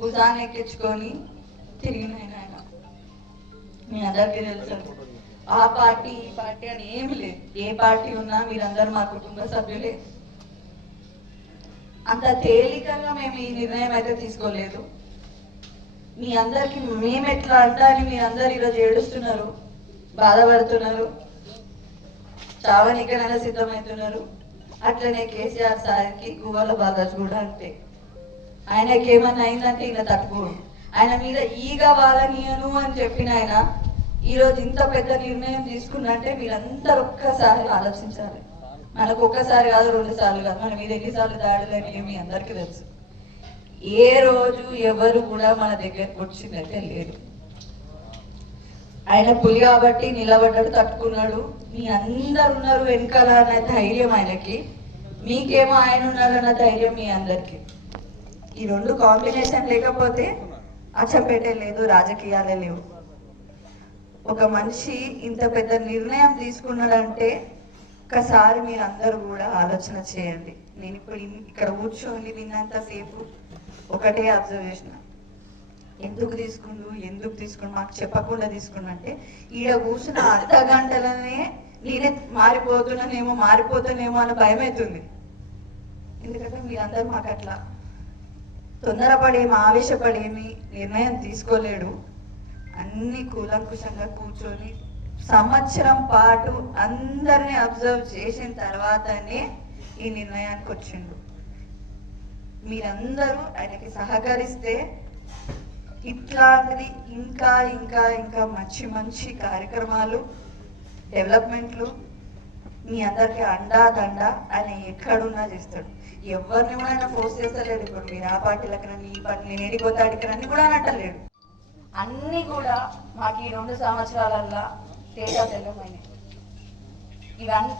భుజాన్ని ఎక్కించుకొని తిరిగిన ఆయన మీ అందరికీ తెలుసు. ఆ పార్టీ ఈ పార్టీ అని ఏమి లేదు. ఏ పార్టీ ఉన్నా మీరందరూ మా కుటుంబ సభ్యులే. అంత తేలికగా మేము ఈ నిర్ణయం అయితే తీసుకోలేదు. మీ అందరికి మేము ఎట్లా అంటారని మీరందరూ ఈరోజు ఏడుస్తున్నారు, బాధపడుతున్నారు, చావనికనైనా సిద్ధమవుతున్నారు. అట్లనే కేసీఆర్ సార్కి గువ్వల బాలరాజు కూడా అంతే. ఆయనకి ఏమన్నా అయిందంటే ఈయన తట్టుకోడు. ఆయన మీద ఈగ వాళ్ళనియను అని చెప్పిన ఆయన ఈరోజు ఇంత పెద్ద నిర్ణయం తీసుకున్నంటే మీరందరూ ఒక్కసారి ఆలోచించాలి. మనకు ఒక్కసారి కాదు, 2 సార్లు కాదు, మన మీద ఎన్నిసార్లు దాడులని మీ అందరికీ తెలుసు. ఏ రోజు ఎవరు కూడా మన దగ్గరకు వచ్చిందంటే లేదు. ఆయన పులి కాబట్టి నిలబడ్డాడు, తట్టుకున్నాడు. మీ అందరు ఉన్నారు వెనకాల అన్న ధైర్యం ఆయనకి, మీకేమో ఆయన ఉన్నారన్న ధైర్యం మీ అందరికి. ఈ 2 కాంబినేషన్ లేకపోతే అచ్చంపేటే లేదు, రాజకీయాలే లేవు. ఒక మనిషి ఇంత పెద్ద నిర్ణయం తీసుకున్నాడంటే ఒక్కసారి మీరు అందరూ కూడా ఆలోచన చేయండి. నేను ఇప్పుడు ఇక్కడ కూర్చొని విన్నంతసేపు ఒకటే అబ్జర్వేషన్, ఎందుకు తీసుకుండు మాకు చెప్పకుండా తీసుకుండు అంటే ఈడ కూర్చున్న అర్ధ గంటలనే నేనే మారిపోతానేమో అని భయం అవుతుంది. ఎందుకంటే మీరందరూ మాకు అట్లా తొందరపడేమి ఆవేశపడేమి నిర్ణయం తీసుకోలేడు. అన్ని కూలంకుషంగా కూర్చొని సంవత్సరం పాటు అందరినీ అబ్జర్వ్ చేసిన తర్వాతనే ఈ నిర్ణయానికి వచ్చిండు. మీరందరూ ఆయనకి సహకరిస్తే ఇట్లాంటిది ఇంకా ఇంకా ఇంకా మంచి కార్యక్రమాలు, డెవలప్మెంట్లు మీ అందరికి అండా దండ ఆయన ఎక్కడున్నా చేస్తాడు. ఎవరిని కూడా ఆయన ఫోర్స్ చేస్తలేడు. ఇప్పుడు మీరు ఆ పార్టీలకి ఈ పార్టీ నేను ఏడిపోతే అడిగినని కూడా అంటలేడు. అన్నీ కూడా మాకు ఈ 2 సంవత్సరాలల్లో తేడా తెల్లమైనాయి.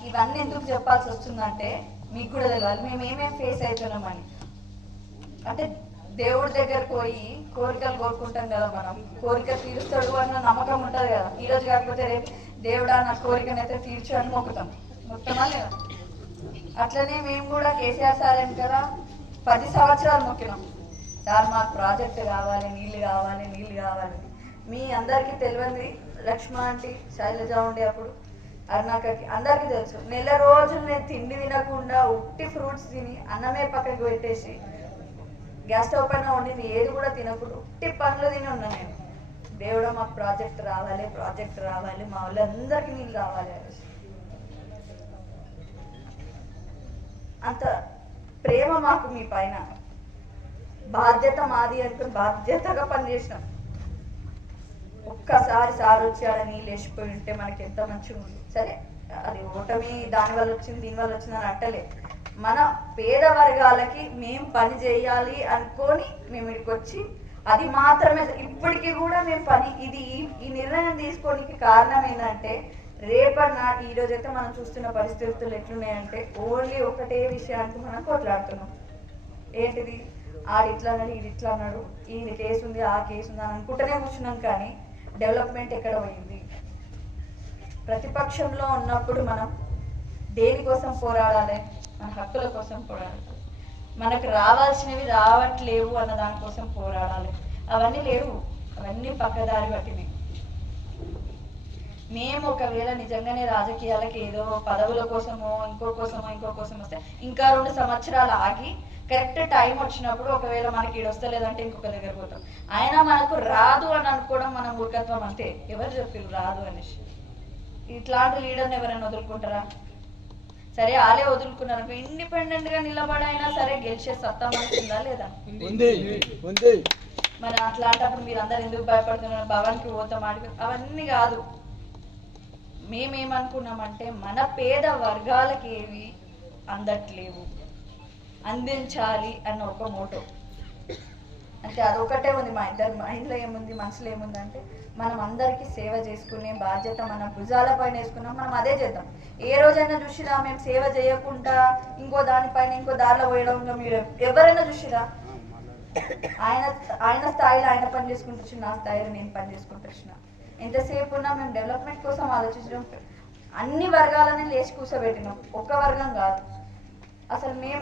ఇవన్నీ ఎందుకు చెప్పాల్సి వస్తుందంటే మీకు కూడా తెలియాలి మేము ఏమేమి ఫేస్ అవుతున్నామని. అంటే దేవుడి దగ్గరకు పోయి కోరికలు కోరుకుంటాం కదా, మనం కోరిక తీరుస్తాడు అన్న నమ్మకం ఉంటుంది కదా. ఈ రోజు కాకపోతే రేపు దేవుడా నా కోరికనైతే తీర్చు అని మొక్కుతామా లేదా? అట్లనే మేము కూడా కేసీఆర్ సార్ అని కదా 10 సంవత్సరాలు మొక్కినాం, సార్ మాకు ప్రాజెక్ట్ కావాలి, నీళ్ళు కావాలి, నీళ్ళు కావాలని. మీ అందరికీ తెలియంది లక్ష్మ ఆంటీ, శైలజ ఉండే అప్పుడు అరుణాకకి అందరికీ తెలుసు. నెల రోజులు నేను తిండి తినకుండా ఉట్టి ఫ్రూట్స్ తిని అన్నమే పక్కకి పెట్టేసి గ్యాస్ స్టవ్ పైన వండింది ఏది కూడా తినకుండా ఉట్టి పండ్లు తిని ఉన్నా నేను. దేవుడా మాకు ప్రాజెక్ట్ రావాలి, ప్రాజెక్ట్ రావాలి, మా వాళ్ళందరికీ నీళ్ళు కావాలి అనేసి. అంత ప్రేమ మాకు మీ పైన, బాధ్యత మాది అనుకుని బాధ్యతగా పనిచేసినాం. ఒక్కసారి సార్ వచ్చి ఆడ నీళ్ళు వేసిపోయి ఉంటే మనకి ఎంత మంచిగా ఉంది. సరే అది ఓటమి దానివల్ల వచ్చింది దీనివల్ల వచ్చిందని అంటలే, మన పేద వర్గాలకి మేము పని చేయాలి అనుకొని మేము ఇక్కడికి వచ్చి అది మాత్రమే. ఇప్పటికీ కూడా మేము పని ఈ నిర్ణయం తీసుకోనికి కారణం ఏంటంటే రేపటి నాటి ఈ రోజైతే మనం చూస్తున్న పరిస్థితులు ఎట్లున్నాయంటే ఓన్లీ ఒకటే విషయానికి మనం కొట్లాడుతున్నాం. ఏంటిది? ఆడు ఇట్లా అన్నాడు, ఇది ఇట్లా అన్నాడు, ఈ కేసు ఉంది ఆ కేసు ఉంది అని అనుకుంటూనే కూర్చున్నాం. కానీ డెవలప్మెంట్ ఎక్కడ పోయింది? ప్రతిపక్షంలో ఉన్నప్పుడు మనం దేనికోసం పోరాడాలి? మన హక్కుల కోసం పోరాడాలి. మనకు రావాల్సినవి రావట్లేవు అన్న దానికోసం పోరాడాలి. అవన్నీ లేవు, అవన్నీ పక్కదారి పట్టినాయి. మేము ఒకవేళ నిజంగానే రాజకీయాలకి ఏదో పదవుల కోసమో ఇంకో కోసమో వస్తే ఇంకా 2 సంవత్సరాలు ఆగి కరెక్ట్ టైం వచ్చినప్పుడు ఒకవేళ మనకి ఈడు వస్తలేదంటే ఇంకొక దగ్గర పోతాం. అయినా మనకు రాదు అని అనుకోవడం మన మూర్ఖత్వం అంతే. ఎవరు చెప్పారు రాదు అనేసి? ఇట్లాంటి లీడర్ని ఎవరైనా వదులుకుంటారా? సరే వాళ్ళే వదులుకున్నారు, ఇండిపెండెంట్ గా నిలబడైనా సరే గెలిచే సత్తా మనకుందా లేదా? మరి అట్లాంటప్పుడు మీరు అందరు ఎందుకు భయపడుతున్నారు? భవన్కి పోతాం ఆడికి, అవన్నీ కాదు. మేమేమనుకున్నామంటే మన పేద వర్గాలకి ఏవి అందట్లేవు, అందించాలి అన్న ఒక మోటో. అంటే అదొకటే ఉంది మా ఇద్దరు మైండ్లో. ఏముంది మనసులో ఏముంది అంటే మనం అందరికీ సేవ చేసుకునే బాధ్యత మన భుజాల పైన వేసుకున్నాం, మనం అదే చేద్దాం. ఏ రోజైనా చూసిరా మేము సేవ చేయకుండా ఇంకో దానిపైన ఇంకో దారిలో పోయడం మీరు ఎవరైనా చూసిరా? ఆయన స్థాయిలో ఆయన పని చేసుకుంటూ నా స్థాయిలో నేను పని చేసుకుంటున్నా. ఎంతసేపు ఉన్నా మేము డెవలప్మెంట్ కోసం ఆలోచించడం, అన్ని వర్గాలని లేచి కూర్చోబెట్టినాం, ఒక్క వర్గం కాదు. అసలు మేము